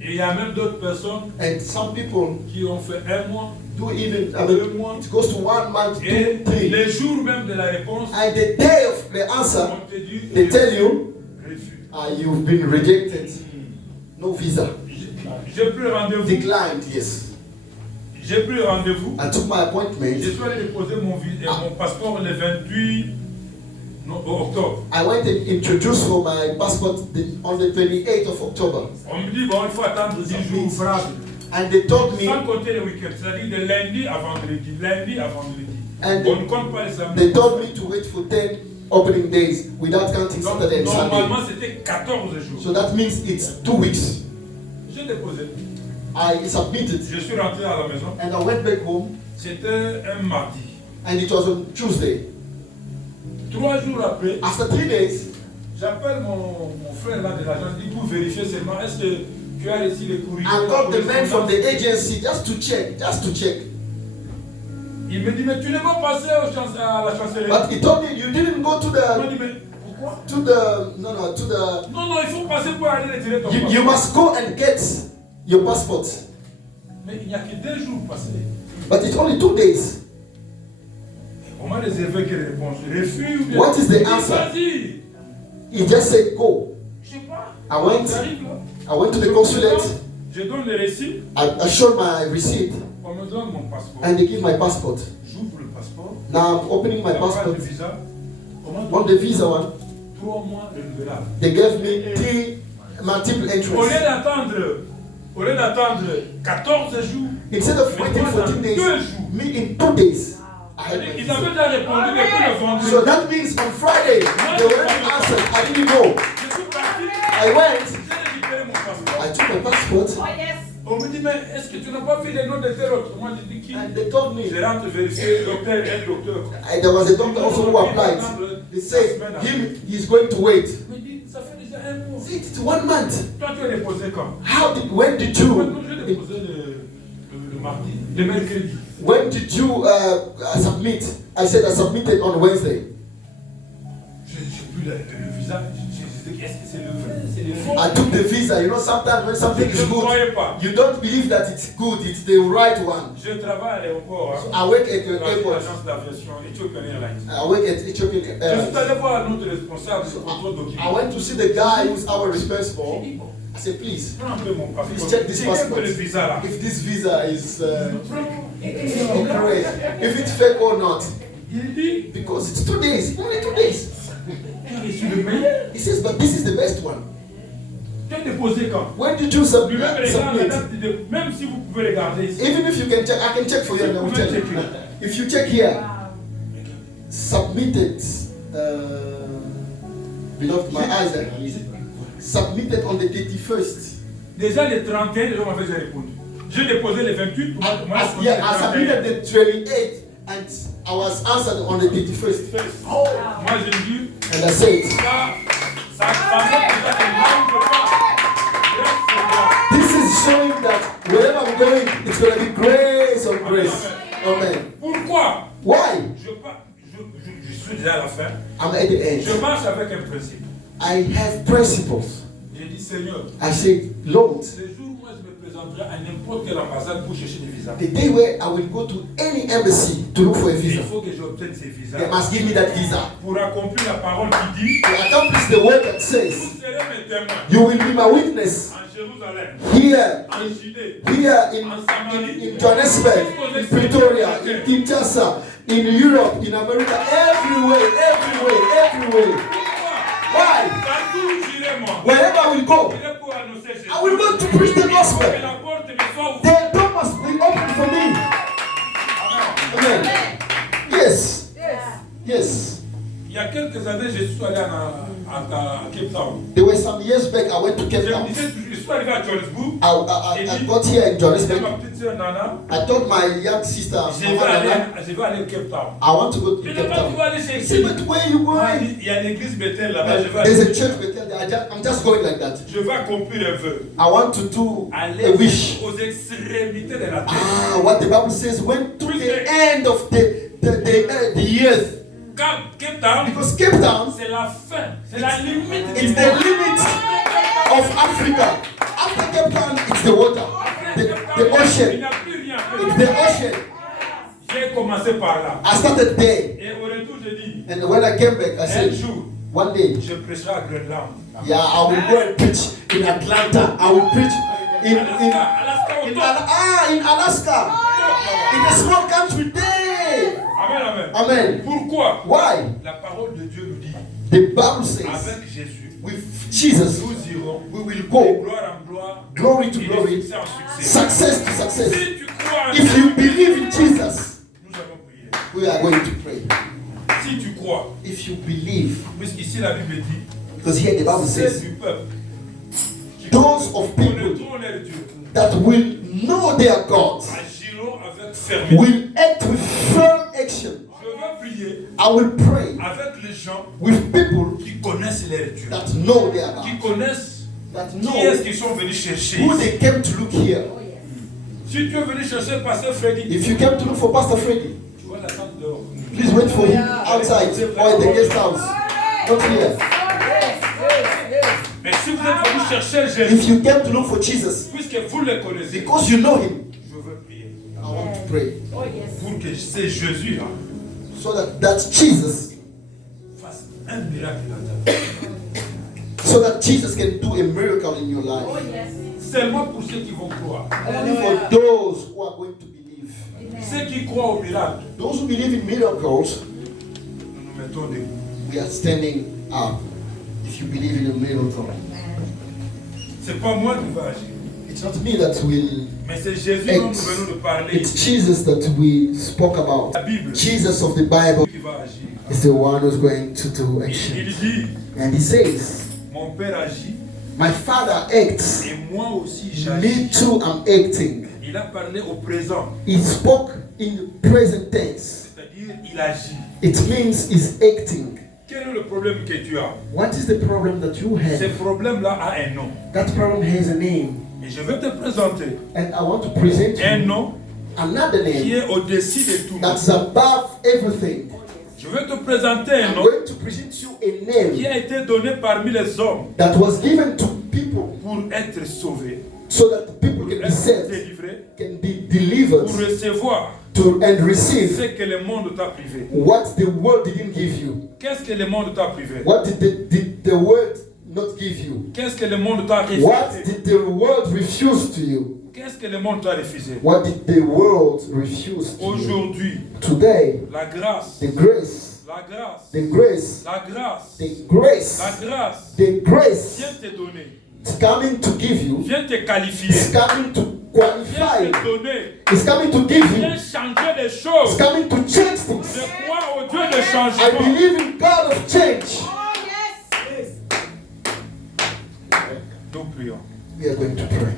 Et il y a même d'autres personnes And some people qui ont fait un mois, do even, 2 mois, it goes to 1 month, et 2, 3. les jours même de la réponse, And the day of the answer, on te dit, they tell you, refus. you've been rejected. No visa. J'ai pris rendez-vous. Declined, yes. J'ai pris rendez-vous. I took my Je appointment. suis allé déposer mon passeport le 28 octobre. I went and introduced for my passport on the 28th of October. On me dit, bon, il faut attendre 10 jours ouvrables. And they told me, Sans compter les week-ends, c'est-à-dire de lundi à vendredi. Lundi à vendredi. And On ne compte pas les samedis. they told me to wait for 10 opening days without counting Donc, Saturday and Sunday. normalement, c'était 14 jours. So that means it's 2 weeks. J'ai déposé. I submitted Je suis rentré à la maison. and I went back home C'était un mardi. and it was on Tuesday. 3 jours après, After 3 days, j'appelle mon frère là de l'agence, dit pour vérifier seulement est-ce que tu as reçu les courriers. I la called the man from the correspondance. agency just to check. Il me dit, mais tu n'es pas passé à la chancellerie. But he told me you didn't go to Il m'a the dit, mais pourquoi? to the Non, non, il faut passer pour aller retirer ton you passeport. must go and get your passport. Mais il n'y a que 2 jours passés. But it's only 2 days. On m'a réservé quelle réponse? Refus ou bien? What is the Il dit, answer? vas-y. He just said go. Je sais pas. I went J'arrive là. I went to the consulate. Je donne le récit. I showed my receipt On me donne mon passeport. and they give my passport. J'ouvre le passeport. Now I'm opening my La page passport. de visa. On m'a On donné the visa one, 3 mois renouvelable. they gave me 3 multiple Au lieu entries. d'attendre 14 jours, Instead of waiting 14 days, me in 2 days. I had my ils visa. avaient déjà répondu depuis le vendredi. So that means on Friday, they already answered. I didn't go. Je suis parti. I went, J'ai récupéré mon passeport. I took my passport, On me dit, mais est-ce que tu n'as pas vu les noms de tel autre? Moi, j'ai dit qui? and they told me, Je rentre vérifier docteur, un docteur. there was a doctor also who applied. They said, he's going to wait. Il me dit, ça fait déjà 1 mois. It's 1 month. Toi, tu as déposé quand? When did Maintenant, you, j'ai déposé le mardi, le mercredi. when did you submit? I said I submitted on Wednesday. J'ai vu le visa. J'ai dit, est-ce que c'est le vrai? C'est le faux? I took the visa. You know, sometimes when something Je is ne good, croyais pas. you don't believe that it's good, it's the right one. Je travaille à l'aéroport. So Hein. I work at the Dans airport. l'agence d'aviation Ethiopian Airlines. I work at Ethiopian Je suis Airlines. allé voir notre responsable de contrôle I document. went to see the guy who's our responsible. J'ai dit, bon, I said, please, prends un peu mon passeport. please check this Check un peu passport. le visa là. If this visa is Prends. correct, if it's fake or not. Il dit, Because it's 2 days, only 2 days. tu as reçu le meilleur. He says, but this is the best one. Tu as déposé quand? When did you Lui-même regarde la submit? date de dépôt. Même si vous pouvez regarder ici. Even if you can check, I can check for you and I will tell you. If you check here, submitted, beloved, my eyes are submitted on the 31st. Déjà le 31, les gens m'avaient déjà répondu. J'ai déposé le 28, moi I submitted the 28th and I was answered on the 31st. Moi j'ai dit, And I said, ça montre déjà que là où je pars, reste sur moi. this is showing that wherever I'm going, it's going to be grace on grace. Amen. Pourquoi? Why? Je suis déjà à la fin. I'm at the Je end. marche avec un principe. I have principles. J'ai dit, Seigneur, I say, Lord, le jour où moi je me présenterai à n'importe quelle ambassade pour chercher des visas, the day where I will go to any embassy to look for a il visa, faut que j'obtienne ces visas they must give me that visa. pour accomplir la parole qui dit, To accomplish the word that says, vous serez mes témoins you will be my witness en Jérusalem, here, en Judée, in Johannesburg, in Pretoria, in Kinshasa, in Europe, in America, everywhere. Why? partout où j'irai moi. Wherever I will go, J'irai pour annoncer Jésus. I will go to preach the Que gospel. la porte me soit ouverte. The door must be open for me. Amen. Yes. Il y a quelques années, je suis allé à Cape Town. There were some years back I went to Cape Je me Town. disais, je suis arrivé à Johannesburg. I got here in C'est Johannesburg. ma petite soeur Nana. I told my young sister, Je vais Mama Nana, aller à Cape Town. I want to go to Je ne Cape sais pas Town. où aller chez He said, qui. but where you going? Il y a une église Bethel là-bas. Je vais There's aller. a church Bethel there. I'm just going like that. Je vais accomplir un vœu. I want to do a Aller wish. aux extrémités de la terre. What the Bible says, when to the end of the earth. Cape Town, Because Cape Town, c'est la fin. C'est la limite du it's the monde. limit of Africa. After Cape Town, it's the water, the Il ocean. n'y a plus rien. It's the ocean. J'ai commencé par là. I started there. Et au retour, je dis, And when I came back, I un said, jour, one day, je prêcherai à Groenland. yeah, I will go and preach in Atlanta. I will preach in Alaska, in a small country there. Amen. Amen. Pourquoi? Why? La parole de Dieu nous dit, The Bible says, avec Jésus, with Jesus, nous irons we will de go gloire en gloire, glory to et de glory, succès en succès. success to success. Si tu crois en If Dieu, you believe in Jesus, nous allons prier. we are going to pray. Si tu crois, If you believe, puisqu'ici la Bible dit, because here the Bible c'est says, du peuple qui those of people connaîtront leur Dieu, that will know their God agiront avec fermeté. will act with firm action. Je veux prier I will pray avec les gens with people qui connaissent leur Dieu, that know their God, qui connaissent that qui know est-ce qu'ils sont venus chercher. who they came to look here. Si tu es venu chercher Pasteur Freddy, If you came to look for Pastor Freddy, tu vas l'attendre dehors. please wait for him outside or in the guest house, not here. Mais si vous êtes venu chercher Jésus, If you came to look for Jesus, puisque vous le connaissez, because you know him, je veux prier I want to pray pour que c'est Jésus là, so that Jesus, fasse un miracle dans ta vie. so that Jesus can do a miracle in your life. Seulement pour ceux qui vont croire. Only for those who are going to believe. Ceux qui croient au miracle, Those who believe in miracles, nous nous mettons debout. we are standing up. If you believe in a miracle, C'est pas moi qui vais agir, it's not me that will. mais c'est Jésus dont nous venons de parler It's ici. Jesus that we spoke about. La Bible Jesus of the Bible qui va agir. is the one who's going to do Il action. dit, And he says, mon Père agit my Father acts. et moi aussi Me j'agis. too, I'm acting. Il a parlé au présent, He spoke in the present tense. c'est-à-dire il agit. It means he's acting. Quel est le problème que tu as? What is the problem that you Ce have? problème-là a un nom. That problem has a name. Et je vais te présenter And I want to present un you nom another qui name est au-dessus de tout. that's above everything. Je vais te présenter un I'm nom going to present you a qui name a été donné parmi les hommes that was given to people pour être sauvés, so that people pour can be être saved, délivrés, can be delivered pour recevoir and receive ce que le monde t'a privé. what the world didn't give you. Qu'est-ce que le monde t'a privé? What did the world not give you? Qu'est-ce que le monde t'a What refusé? did the world refuse to you? Qu'est-ce que le monde t'a refusé? What did the world refuse to you? Aujourd'hui, Today, la grâce, the grace, la grâce, the grace, la grâce, the grace, la grâce the grace vient te donner, is coming to give you, vient te is qualifier, coming to vient qualify, te donner, is coming to give vient you, changer les is choses. coming to change Je things. crois au Dieu de I changement. believe in God of change. Nous prions. We are going to pray.